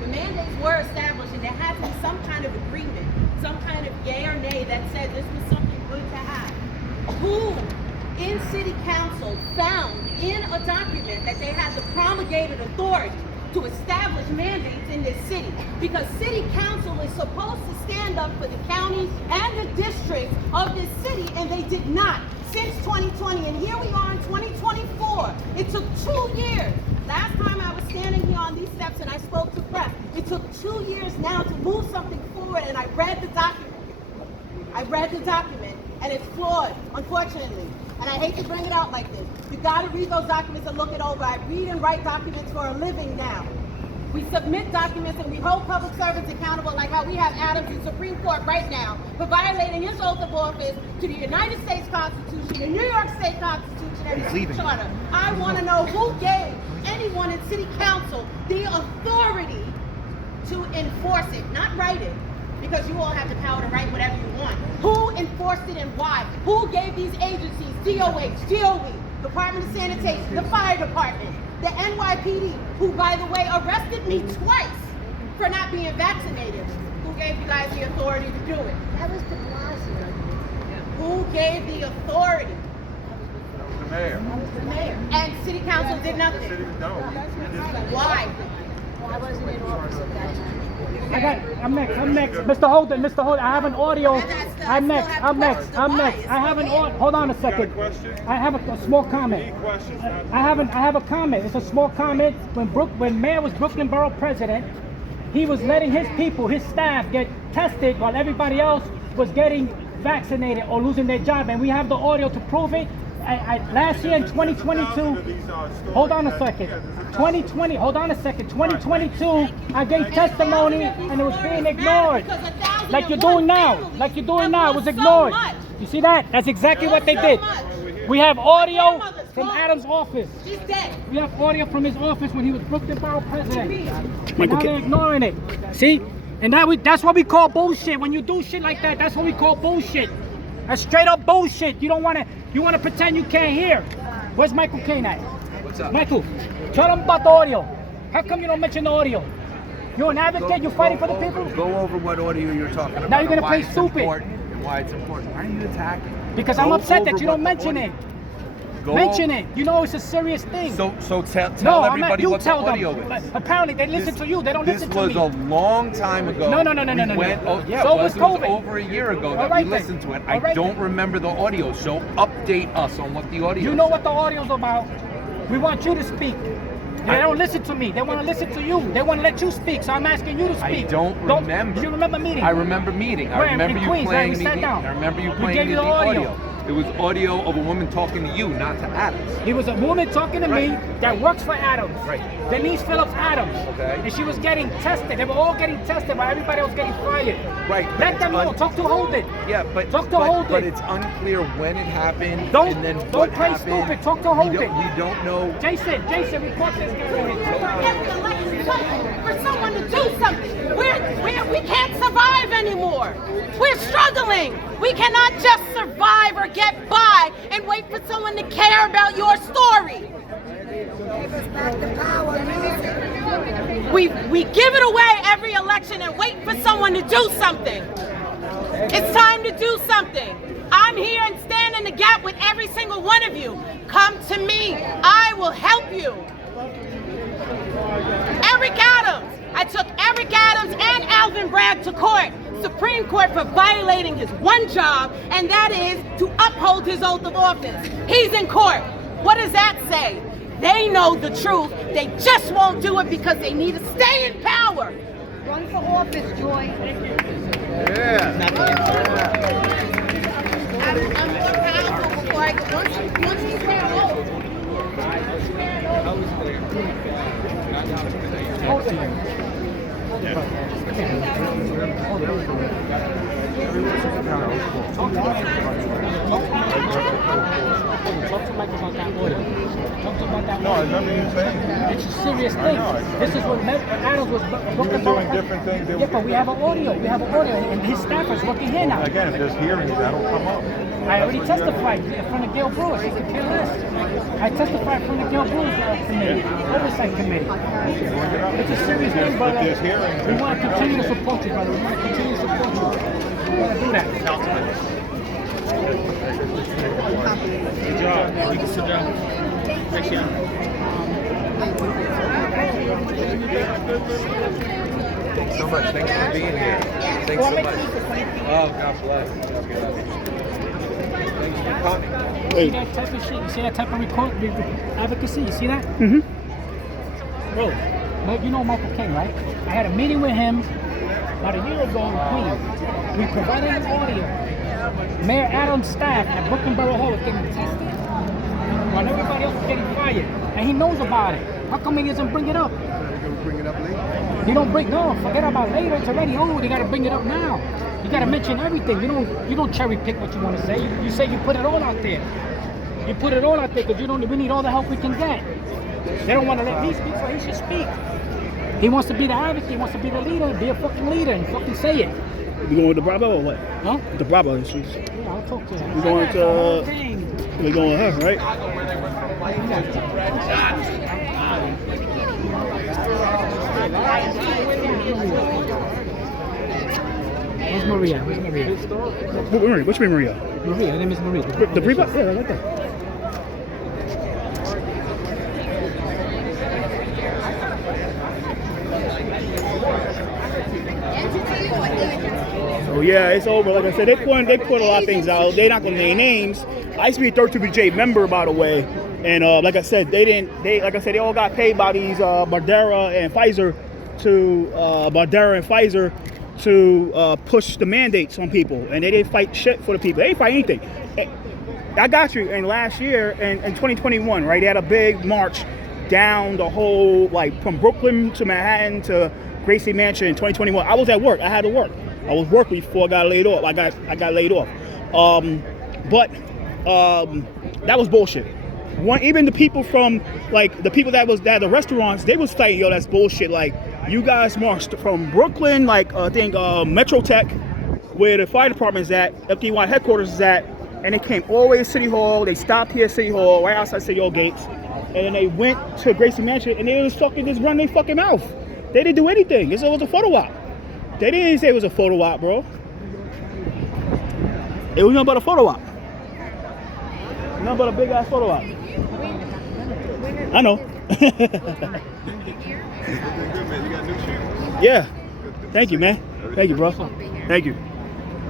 the mandates were established and there had to be some kind of agreement, some kind of yay or nay that said this was something good to have. Who in City Council found in a document that they had the promulgated authority to establish mandates in this city, because city council is supposed to stand up for the county and the districts of this city, and they did not since 2020. And here we are in 2024. It took 2 years. Last time I was standing here on these steps and I spoke to press, it took 2 years now to move something forward, and I read the document. And it's flawed, unfortunately. And I hate to bring it out like this. You gotta read those documents and look it over. I read and write documents for a living now. We submit documents and we hold public servants accountable, like how we have Adams in Supreme Court right now for violating his oath of office to the United States Constitution, the New York State Constitution, and the city charter. I want to know who gave anyone in city council the authority to enforce it, not write it, because you all have the power to write whatever you want. Who enforced it and why? Who gave these agencies, DOH, DOE, Department of Sanitation, the Fire Department, the NYPD, who, by the way, arrested me twice for not being vaccinated? Who gave you guys the authority to do it? That was de Blasio. Who gave the authority? The mayor. That was the mayor. And city council did nothing. Why? I wasn't in office at that time. I'm next. Mr. Holden, I have an audio. I'm next. I have an audio. Hold on a second. I have a small comment. I have a comment. It's a small comment. When Mayor was Brooklyn Borough President, he was letting his people, his staff, get tested while everybody else was getting vaccinated or losing their job. And we have the audio to prove it. Last year in 2022, hold on a second. 2022, I gave testimony and it was being ignored. Like you're doing now. It was ignored. You see that? That's exactly what they did. We have audio from Adams' office. We have audio from his office when he was Brooklyn Borough President. Now they're ignoring it. See? And that's what we call bullshit. When you do shit like that, that's what we call bullshit. That's straight up bullshit. You want to pretend you can't hear. Where's Michael Kane at? What's up? Michael, tell them about the audio. How come you don't mention the audio? You're an advocate, you're fighting for the people? Go over what audio you're talking about. Now you're going to play stupid. And why it's important. Why are you attacking? Because I'm upset that you don't mention it. Mention it. You know it's a serious thing. So tell everybody what the audio is. But apparently they listen to you. They don't listen to me. This was a long time ago. No. Yeah, so it was COVID. over a year ago that we listened to it. I don't remember the audio, so update us on what the audio is. You know what the audio's about. We want you to speak. They don't listen to me. They want to listen to you. They want to let you speak. So I'm asking you to speak. I don't remember. Do you remember meeting? I remember meeting. I remember you playing me. I remember you playing me the audio. It was audio of a woman talking to you, not to Adams. It was a woman talking to me that works for Adams. Right. Denise Phillips Adams. Okay. And she was getting tested. They were all getting tested, but everybody was getting fired. Right. Let them know. Talk to Holden. Yeah, but talk to Holden. But it's unclear when it happened. Don't what play happened. Stupid. Talk to Holden. We don't know. Jason, report this guy. For someone to do something. We can't survive anymore. We're struggling. We cannot just survive or get by and wait for someone to care about your story. We give it away every election and wait for someone to do something. It's time to do something. I'm here and stand in the gap with every single one of you. Come to me. I will help you. Eric Adams. I took Eric Adams and Alvin Bragg to court, Supreme Court, for violating his one job, and that is to uphold his oath of office. He's in court. What does that say? They know the truth. They just won't do it because they need to stay in power. Run for office, Joy. Yeah. I'm more powerful before I go. Once you swear an oath. Talk to Mike about that audio. Talk to him about that audio. No, I remember you saying that. It's a serious thing. This is what Adams was looking for. Doing different things. Yeah, but we have an audio. And his staff is working here now. Again, if there's hearings, that'll come up. I already testified in front of Gail Brewer. She could care less. I testified in front of Gail Brewer's committee, oversight committee. It's a serious thing, brother. We want to continue to support you, brother. We want to continue to support you. We want to do that. Good job. You can sit down. Thanks, yeah. Thanks so much. Thanks for being here. Thanks so much. Oh, God bless. God bless. Thanks for coming. See that type of shit? You see that type of advocacy? You see that? Mm-hmm. Bro, you know Michael King, right? I had a meeting with him about a year ago in Queens. We provided him audio. Mayor Adams' staff at Brooklyn Borough Hall was getting tested while everybody else was getting fired. And he knows about it. How come he doesn't bring it up? Bring it up later. You don't bring, no, forget about later. It's already old. You gotta bring it up now. You gotta mention everything. You don't cherry pick what you want to say. You say you put it all out there. You put it all out there because we need all the help we can get. They don't want to let me speak, so he should speak. He wants to be the advocate. He wants to be the leader. Be a fucking leader and fucking say it. You going with the Bravo or what? Huh? The Bravo. Yeah, I'll talk to her. We going to. We going with her, right? Where's Maria? Where's Maria? Which Maria? Maria. Her name is Maria. The Breva? Yeah, right there. So yeah, it's over. Like I said, they put a lot of things out. They're not gonna name names. I used to be a 32BJ member, by the way, and like I said, they all got paid by these Moderna and Pfizer to push the mandates on people, and they didn't fight shit for the people. They didn't fight anything. I got you. And last year, in 2021, right, they had a big march down the whole, like from Brooklyn to Manhattan to Gracie Mansion in 2021. I was at work. I had to work. I was working before I got laid off. I got laid off. But that was bullshit. Even the people from, like, the people that the restaurants, they was saying, yo, that's bullshit. Like, you guys marched from Brooklyn, like, I think Metro Tech, where the fire department is at, FDY headquarters is at, and they came all the way to City Hall. They stopped here at City Hall, right outside City Hall gates, and then they went to Gracie Mansion, and they was fucking just running their fucking mouth. They didn't do anything. It was a photo op. They didn't say it was a photo op, bro. It was nothing but a photo op. Nothing but a big ass photo op. I know. Yeah. Thank you, man. Thank you, bro. Thank you.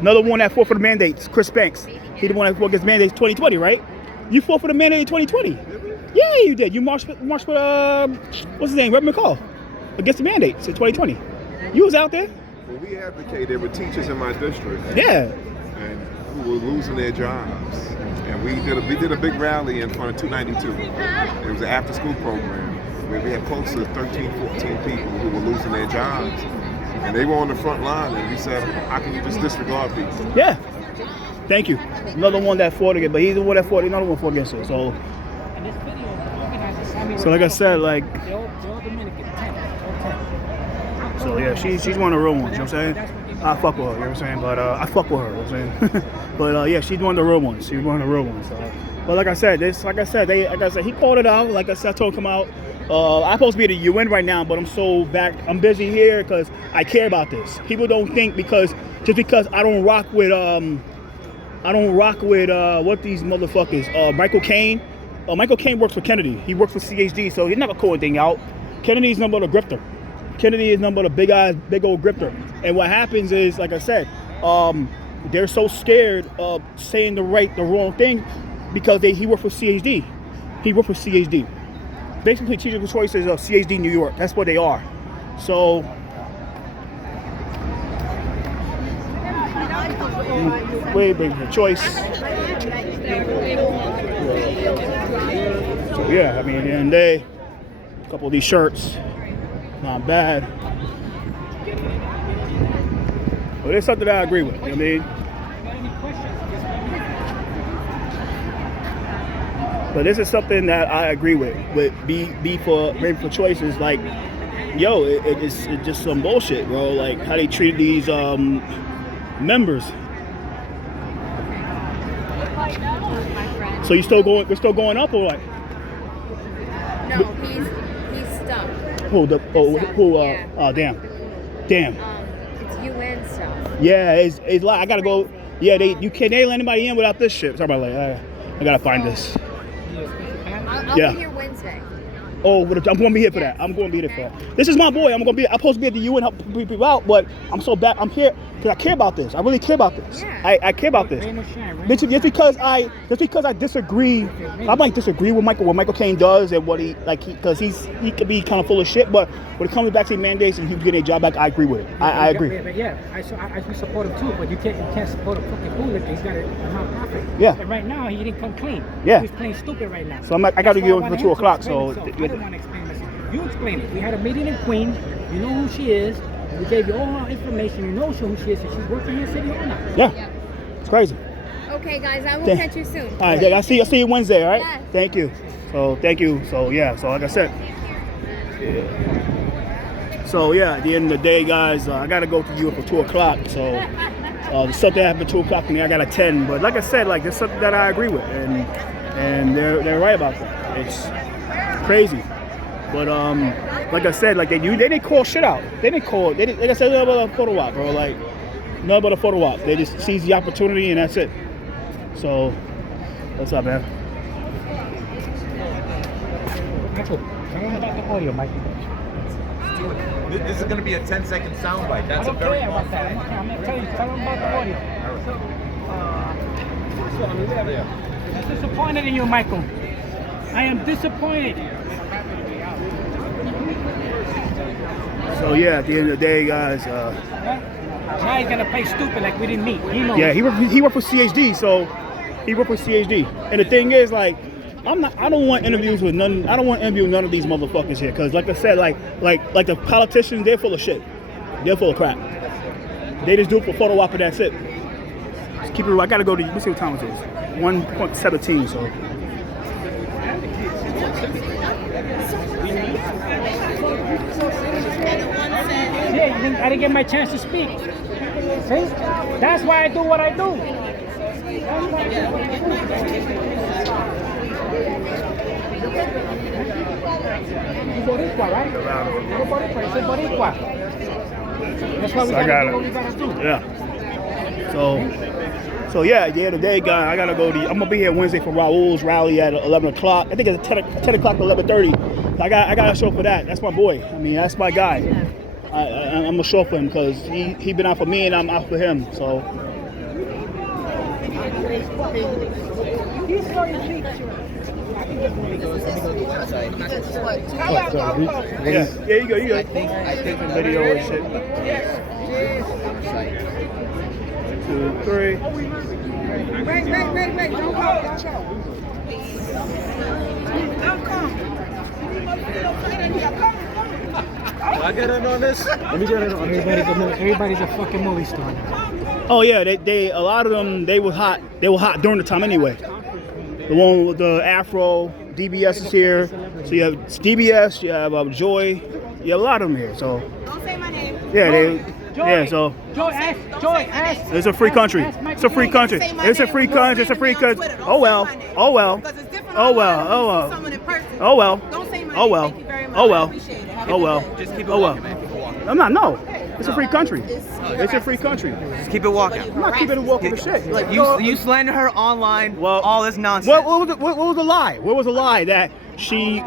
Another one that fought for the mandates, Chris Banks. He the one that fought against mandates 2020, right? You fought for the mandate in 2020. Yeah, you did. You marched with what's his name, Reverend McCall, against the mandates in 2020. You was out there. Well, we advocated with teachers in my district. Yeah. And who were losing their jobs. And we did a big rally in front of 292. It was an after-school program where we had close to 13, 14 people who were losing their jobs. And they were on the front line, and we said, how can you just disregard people? Yeah. Thank you. Another one that fought against, but he's the one that fought, another one fought against it. So like I said, like, so yeah, she's one of the real ones, you know what I'm saying? I fuck with her, you know what I'm saying? But I fuck with her, you know what I'm saying? But yeah, she's one of the real ones. She's one of the real ones. But like I said, he called it out. Like I said, I told him out. I'm supposed to be at the UN right now, but I'm I'm busy here because I care about this. People don't think because I don't rock with what these motherfuckers, Michael Caine. Michael Caine works for Kennedy. He works for CHD, so he's not gonna call anything out. Kennedy's number the grifter. Kennedy is number the big old grifter. And what happens is, like I said, they're so scared of saying the wrong thing because he worked for CHD. He worked for CHD. Basically, Teachers Choices of CHD New York. That's what they are. So, way bigger choice. So yeah, I mean, at the end of the day, a couple of these shirts, not bad. But it's something that I agree with. You know what I mean? But this is something that I agree with B for choices. Like, yo, it's just some bullshit, bro. Like how they treated these members. So we're still going up or what? No, he's stuck. Damn. It's UN stuff. Yeah, it's like I gotta go. Yeah, they let anybody in without this shit. Sorry about that. I gotta find this. I I'll be here Wednesday. Oh, I'm going to be here for that. I'm going to be here for that. This is my boy. I'm supposed to be at the UN help people out, but I'm so bad. I'm here because I care about this. I really care about this. Yeah. I care about this. Just because I disagree, I might disagree with what Michael Caine does and what he could be kind of full of shit. But when it comes to vaccine mandates and people getting a job back, I agree with it. I agree. Yeah, I support him too, but you can't support a fucking hooligan. He's got a nonprofit. Yeah. And right now he didn't come clean. Yeah. He's playing stupid right now. So I got to give it for 2 o'clock. So. I don't want to explain myself. You explain it. We had a meeting in Queens. You know who she is. We gave you all our information. You know who she is. And she's working in City Hall now. Yeah. It's crazy. Okay, guys. I will catch you soon. All right. I'll see you Wednesday. All right. Yes. Thank you. So thank you. So yeah. So like I said. Yeah. So yeah. At the end of the day, guys, I gotta go to you for 2 o'clock. So there's something happened at 2 o'clock, and I got a 10. But like I said, like there's something that I agree with, and they're right about that. It's crazy. But like I said, like they didn't call shit out. They didn't say nothing about a photo op, bro. Like nothing about a photo op. They just seized the opportunity and that's it. So what's up, man? Michael, tell him about the audio, Michael. This is going to be a 10-second soundbite. That's I don't care about that. I'm going to tell him about the audio. I'm disappointed in you, Michael. I am disappointed. So yeah, at the end of the day, guys. Now he's gonna play stupid like we didn't meet. He knows. Yeah, he worked for CHD, so he worked for CHD. And the thing is, like, I don't want interviews with none. I don't want to interview none of these motherfuckers here, because like I said, like the politicians, they're full of shit. They're full of crap. They just do it for photo op and that's it. Just keep it. I gotta go to. Let's see what time it is. 1:17. So. Yeah, I didn't get my chance to speak. See? That's why I do what I do. Boricua, right? Boricua. That's why we gotta do what we gotta do. Yeah. So yeah, at the end of the day, guys, I gotta go to. I'm gonna be here Wednesday for Raul's rally at 11 o'clock. I think it's 10 o'clock to 11:30. I gotta show up for that. That's my boy. I mean, that's my guy. I'm gonna show up for him because he been out for me and I'm out for him. So. Yeah, you go. I think video and shit. 2, 3. Wait. Don't go. Don't come. I get in on this. Let me get in on this. Everybody's a fucking movie star now. Oh yeah, they a lot of them they were hot. They were hot during the time anyway. The one with the Afro, DBS is here. So you have DBS, you have Joy, you have a lot of them here. So Don't say my name. yeah, so Joy, ask. it's a free country. It's a free country. It's a free country. It's a free country. Oh well. Oh well. Oh well. Oh well. Oh well. Oh well. Oh well. Oh well. Just keep it walking, man. Keep it walking. I'm not. No. It's a free country. It's a free country. Just keep it walking. I'm not keeping it walking for shit. Like, You slander her online. Well, all this nonsense. What was the lie? What was the lie that she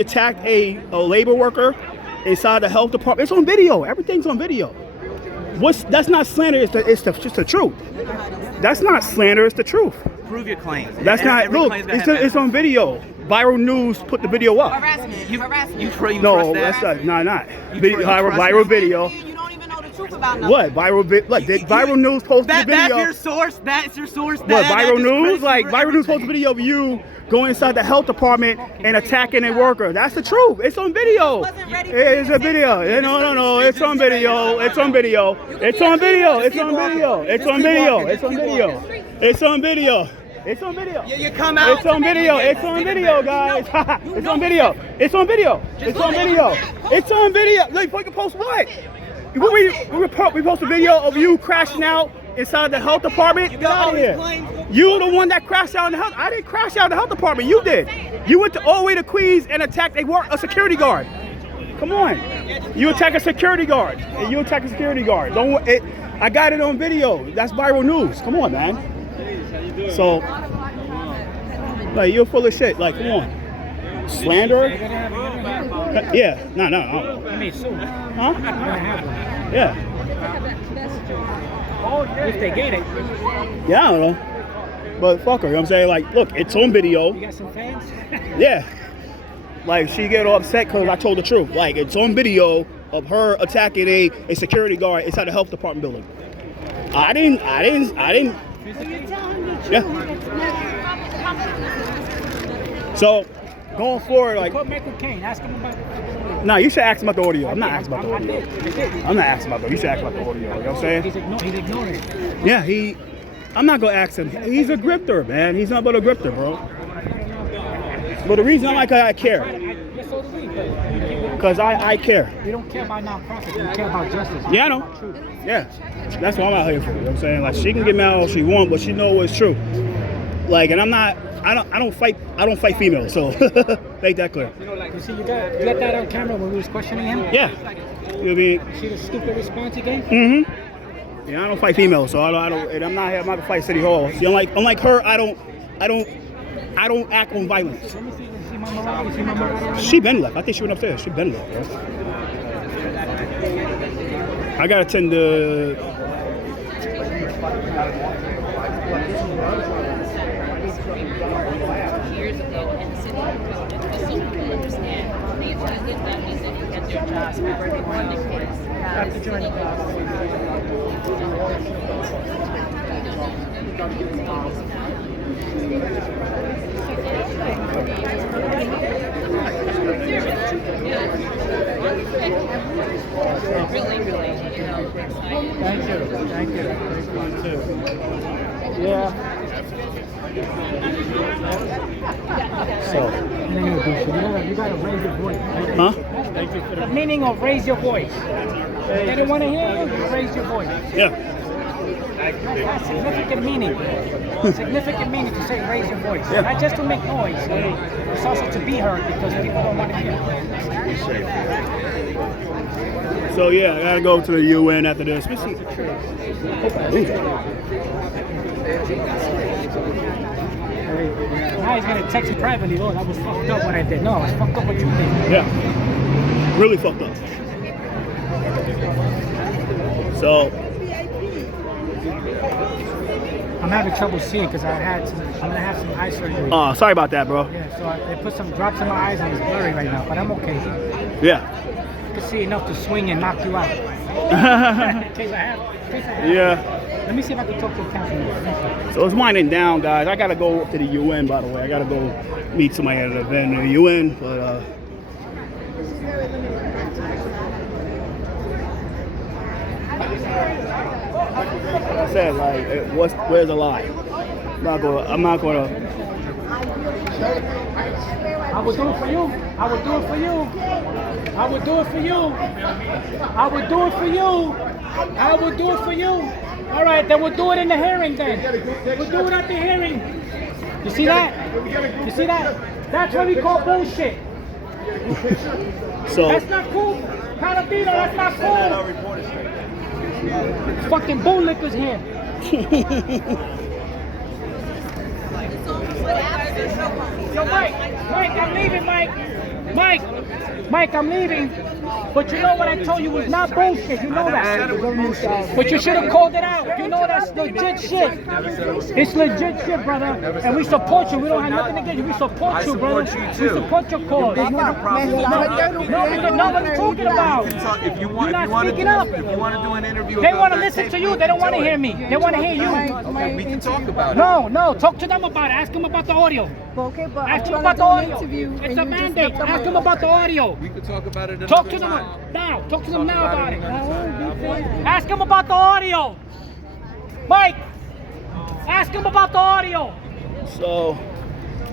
attacked a labor worker inside the health department? It's on video. Everything's on video. That's not slander. It's just the truth. That's not slander. It's the truth. Prove your claims. That's not. Look, it's on video. Viral News put the video up. Harassment. You No, trust that? that's not. Viral video. You don't even know the truth about nothing. What viral? Viral News posted the video. That's your source. That's your source. What Viral News? Like Viral News posted a video of you going inside the health department and attacking a worker. That's the truth. It's on video. It's a video. No. It's on video. It's on video. It's on video. It's on video. It's on video. It's on video. It's on video. It's on video. You come out. It's on video. It's on video, guys. It's on video. It's on video. It's on video. It's on video. Like, fucking post what? We post a video of you crashing out inside the health department. Get out of here. You the one that crashed out in the health. I didn't crash out in the health department. You did. You went all the way to Queens and attacked a security guard. Come on. You attack a security guard. I got it on video. That's Viral News. Come on, man. So, like, you're full of shit. Like, come on. Slander? Yeah. No. I mean, soon. Huh? Yeah. If they get it. Yeah, I don't know. But fuck her, you know what I'm saying? Like, look, it's on video. You got some fans? Yeah. Like, she get all upset because I told the truth. Like, it's on video of her attacking a security guard inside the health department building. I didn't. Yeah. So, going forward, like. Call Michael Caine. Ask him about. No, you should ask him about the audio. I'm not asking about the audio. I'm not asking about the audio. You should ask about the audio. You know what I'm saying? He's ignoring it. Yeah, I'm not gonna ask him. He's a grifter, man. He's not but a grifter, bro. But the reason I care. Because I care. We don't care about nonprofit. We care about justice. Yeah, I know. Yeah. That's what I'm out here for. You know what I'm saying? Like, she can get mad all she wants, but she know it's true. Like, and I don't fight females, so make that clear. You see, you got that on camera when we was questioning him? Yeah. You know what I mean? See the stupid response he gave? Mm-hmm. Yeah, I don't fight females, so I don't and I'm not here to fight City Hall. See, unlike her, I don't act on violence. She been left. I think she went upstairs. She been left, bro. I gotta attend the years ago in the city, just so people understand, they usually get that music at their jobs wherever they want the kids. After joining really, Thank you. Yeah. So. You gotta raise your voice. Huh? The meaning of raise your voice. They don't want to hear you, raise your voice. Yeah. That's significant meaning. Significant meaning to say raise your voice. Yeah. Not just to make noise. It's also to be heard because people don't want to hear. So yeah, I gotta go to the UN after this. Now he's gonna text me privately. Oh, that was fucked up what I did. No, it's fucked up what you did. Yeah. Really fucked up. So I'm having trouble seeing because I'm gonna have some eye surgery. Oh, sorry about that, bro. Yeah, so they put some drops in my eyes and it's blurry right now, but I'm okay. Yeah. I can see enough to swing and knock you out. In case I have. Yeah. Let me see if I can talk to the councilman. So it's winding down, guys. I gotta go up to the UN, by the way. I gotta go meet somebody at an event in the UN, but like I said, like, where's the lie? I'm not gonna. I would do it for you. I would do it for you. I would do it for you. I would do it for you. I would do it for you. All right, then we'll do it in the hearing then. We'll do it at the hearing. You see that? You see that? That's what we call bullshit. So that's not cool. Carabino, that's not cool. Fucking bulllickers here. Yo, Mike, I'm leaving, Mike, I'm leaving. But you know what I told you was not bullshit. You know that. But you should have called it out. You know that's legit shit. It's legit shit, brother. And we support you. We don't have nothing against you. We support you, brother. We support your cause. No, what I'm talking about. If you want to speaking up. If you want to do an interview, they want to listen to you. They don't want to hear me. They want to hear you. Okay, we can talk about it. No, talk to them about it. Ask them about the audio. Okay, but ask them about the audio. It's a mandate. Ask them about the audio. We can talk about it. Talk to them now. Talk to them now about it. Ask them about the audio. Mike, ask them about the audio. So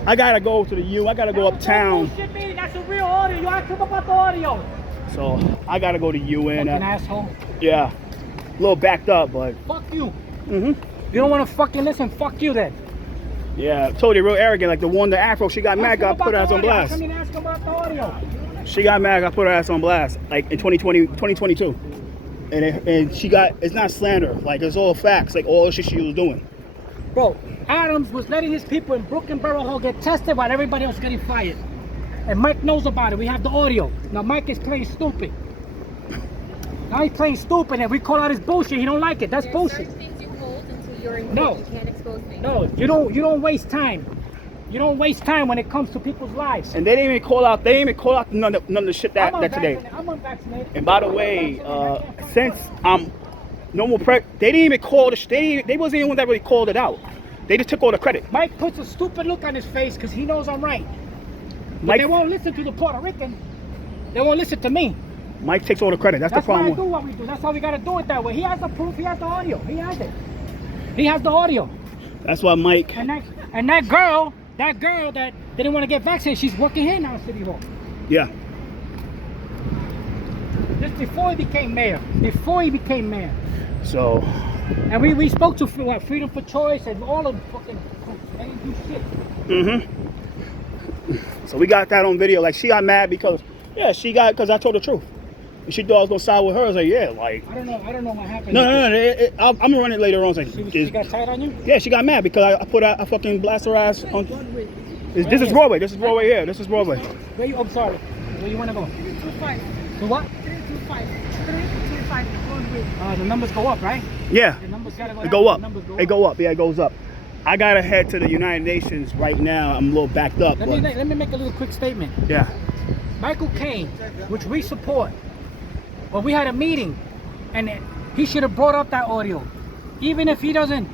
I gotta go to the U. I gotta go uptown. That's a real audio. You ask them about the audio. So I gotta go to UN. Fucking asshole. Yeah, a little backed up, but. Fuck you. You don't want to fucking listen. Fuck you then. Yeah, I told you real arrogant. Like the Afro, she got mad. Got put her ass on blast. I mean, ask them about the audio. She got mad. Got put her ass on blast. Like in 2022, and she got. It's not slander. Like it's all facts. Like all the shit she was doing. Bro, Adams was letting his people in Brooklyn Borough Hall get tested while everybody else getting fired. And Mike knows about it. We have the audio. Now Mike is playing stupid. Now he's playing stupid and we call out his bullshit. He don't like it. That's bullshit. Certain things you hold until you're in court. No. You can't expose things. No, you don't waste time. You don't waste time when it comes to people's lives. And they didn't even call out none of the shit that today. I'm unvaccinated. And by the way, since I'm no more they didn't even call they wasn't even one that really called it out. They just took all the credit. Mike puts a stupid look on his face because he knows I'm right. But Mike, they won't listen to the Puerto Rican. They won't listen to me. Mike takes all the credit. That's the problem. That's why I do what we do. That's why we gotta do it that way. He has the proof. He has the audio. He has it. He has the audio. That's why Mike. And that girl that didn't want to get vaccinated, she's working here now at City Hall. Yeah. Just before he became mayor. So. And we spoke to Freedom for Choice and all of them fucking. They didn't do shit. So we got that on video. Like she got mad because because I told the truth. And she thought I was gonna side with her. I was like, yeah, like. I don't know what happened. No. I'm gonna run it later on. Like, she got tight on you? Yeah, she got mad because I fucking blast her ass on. This is Broadway. This is Broadway here. This is Broadway. Where you? I'm sorry. Where you wanna go? 325. To what? 325. 325 Broadway. The numbers go up, right? Yeah. The numbers gotta go It down, go up. the numbers go It go up. Yeah, it goes up. I gotta head to the United Nations right now. I'm a little backed up. Let me make a little quick statement. Yeah. Michael Caine, which we support, well, we had a meeting, and he should have brought up that audio. Even if he doesn't,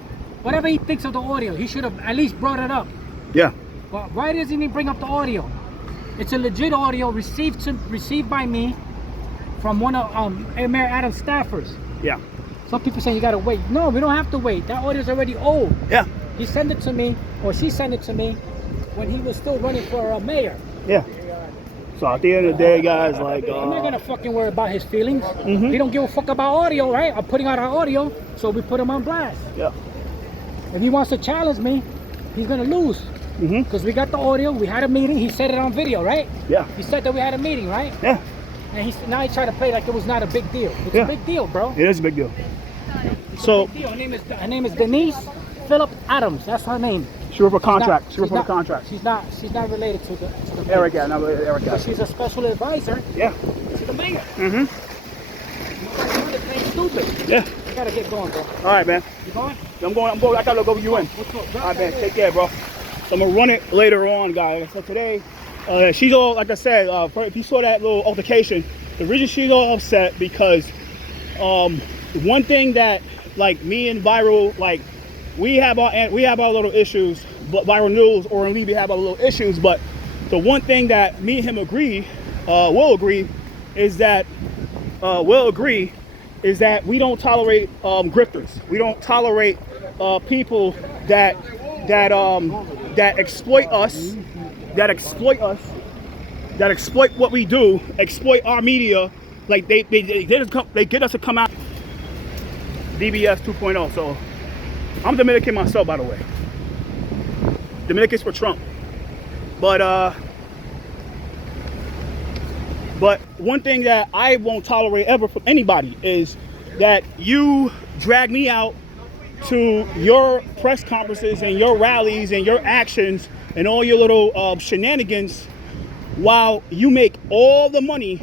whatever he thinks of the audio, he should have at least brought it up. Yeah. But why doesn't he bring up the audio? It's a legit audio received by me from one of Mayor Adams' staffers. Yeah. Some people say you gotta wait. No, we don't have to wait. That audio's already old. Yeah. He sent it to me, or she sent it to me, when he was still running for mayor. Yeah. So at the end of the day, guys, like I'm not gonna fucking worry about his feelings. He don't give a fuck about audio, right? I'm putting out our audio, so we put him on blast. Yeah. If he wants to challenge me, he's gonna lose. Because we got the audio, we had a meeting, he said it on video, right? Yeah. He said that we had a meeting, right? Yeah. And now he's trying to play like it was not a big deal. It's a big deal, bro. It is a big deal. So her name is Denise Phillip Adams. That's her name. She worked for contract. She worked for the contract. She's not related to the Erica, not related to Erica. But she's a special advisor. Yeah. To the mayor. Stupid. Yeah. I gotta get going, bro. All right, man. You going? I'm going. I gotta go with you in. All right, man. Take care, bro. So I'm gonna run it later on, guys. So today, she's all, like I said, if you saw that little altercation, the reason she's all upset because one thing that, like, me and Viral, like, we have our little issues, but Viral News or we have our little issues. But the one thing that me and him will agree is that we don't tolerate grifters. We don't tolerate people that exploit us, that exploit what we do, exploit our media. Like they get us to come out. DBS 2.0. So I'm Dominican myself, by the way. Dominicans for Trump. But one thing that I won't tolerate ever from anybody is that you drag me out to your press conferences and your rallies and your actions and all your little shenanigans while you make all the money.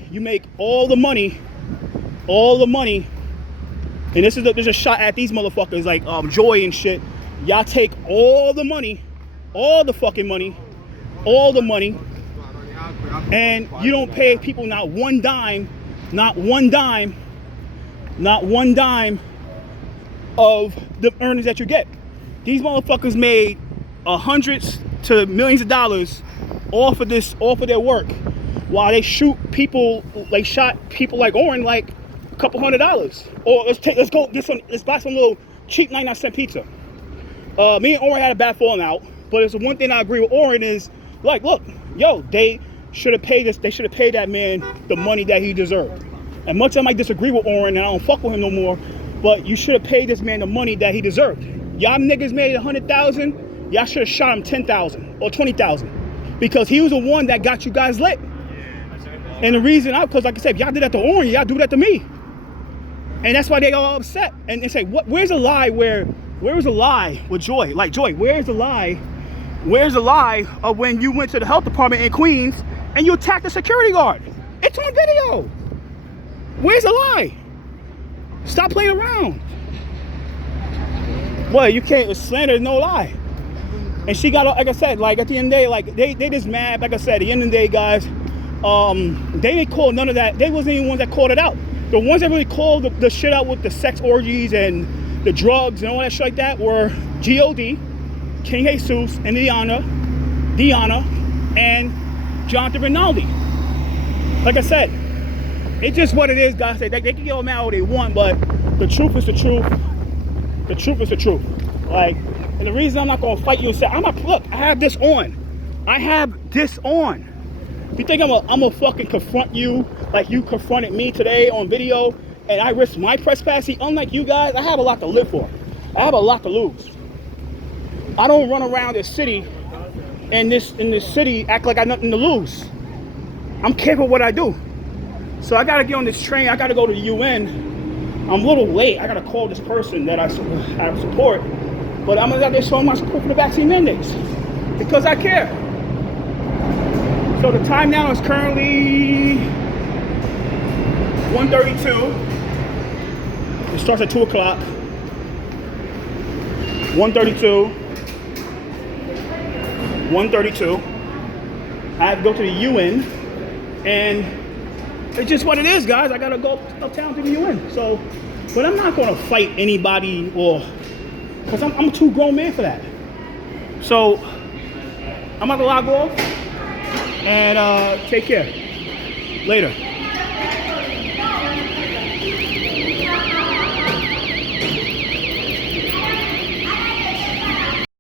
And there's a shot at these motherfuckers like Joy and shit. Y'all take all the money, all the fucking money, and you don't pay people not one dime of the earnings that you get. These motherfuckers made hundreds to millions of dollars off of their work, while they shot people like Oren like a couple $100. Or let's buy some little cheap 99-cent pizza. Me and Oren had a bad falling out, but it's the one thing I agree with Oren is, like, look, yo, they should have paid that man the money that he deserved. And much I might disagree with Oren and I don't fuck with him no more, but you should have paid this man the money that he deserved. Y'all niggas made 100,000, y'all should have shot him 10,000 or 20,000, because he was the one that got you guys lit. And the reason because like I said, if y'all did that to Oren, y'all do that to me. And that's why they all upset. And they say, where's the lie where was the lie with Joy? Like, Joy, where's the lie? Where's the lie of when you went to the health department in Queens and you attack the security guard. It's on video. Where's the lie? Stop playing around. Well, you can't slander, no lie. And she got, like I said, like at the end of the day, like they just mad. Like I said, at the end of the day, guys, they didn't call none of that. They wasn't even ones that called it out. The ones that really called the shit out with the sex orgies and the drugs and all that shit like that were G.O.D., King Jesus, and Diana, and Jonathan Rinaldi. Like I said, it's just what it is, guys. They can get all mad what they want, but the truth is the truth. The truth is the truth. Like, and the reason I'm not gonna fight you and say, look, I have this on. I have this on. You think I'm gonna fucking confront you like you confronted me today on video and I risk my press passing? Unlike you guys, I have a lot to live for. I have a lot to lose. I don't run around this city and in this city act like I have nothing to lose. I'm capable of what I do. So I gotta get on this train. I gotta go to the UN. I'm a little late. I gotta call this person that I support. But I'm out there showing my support for the vaccine mandates because I care. So the time now is currently 1:32. It starts at 2 o'clock. 1:32. 1:32. I have to go to the UN, and it's just what it is, guys. I gotta go uptown to the UN. So, but I'm not gonna fight anybody because I'm a too grown man for that. So I'm about to log off and take care. Later.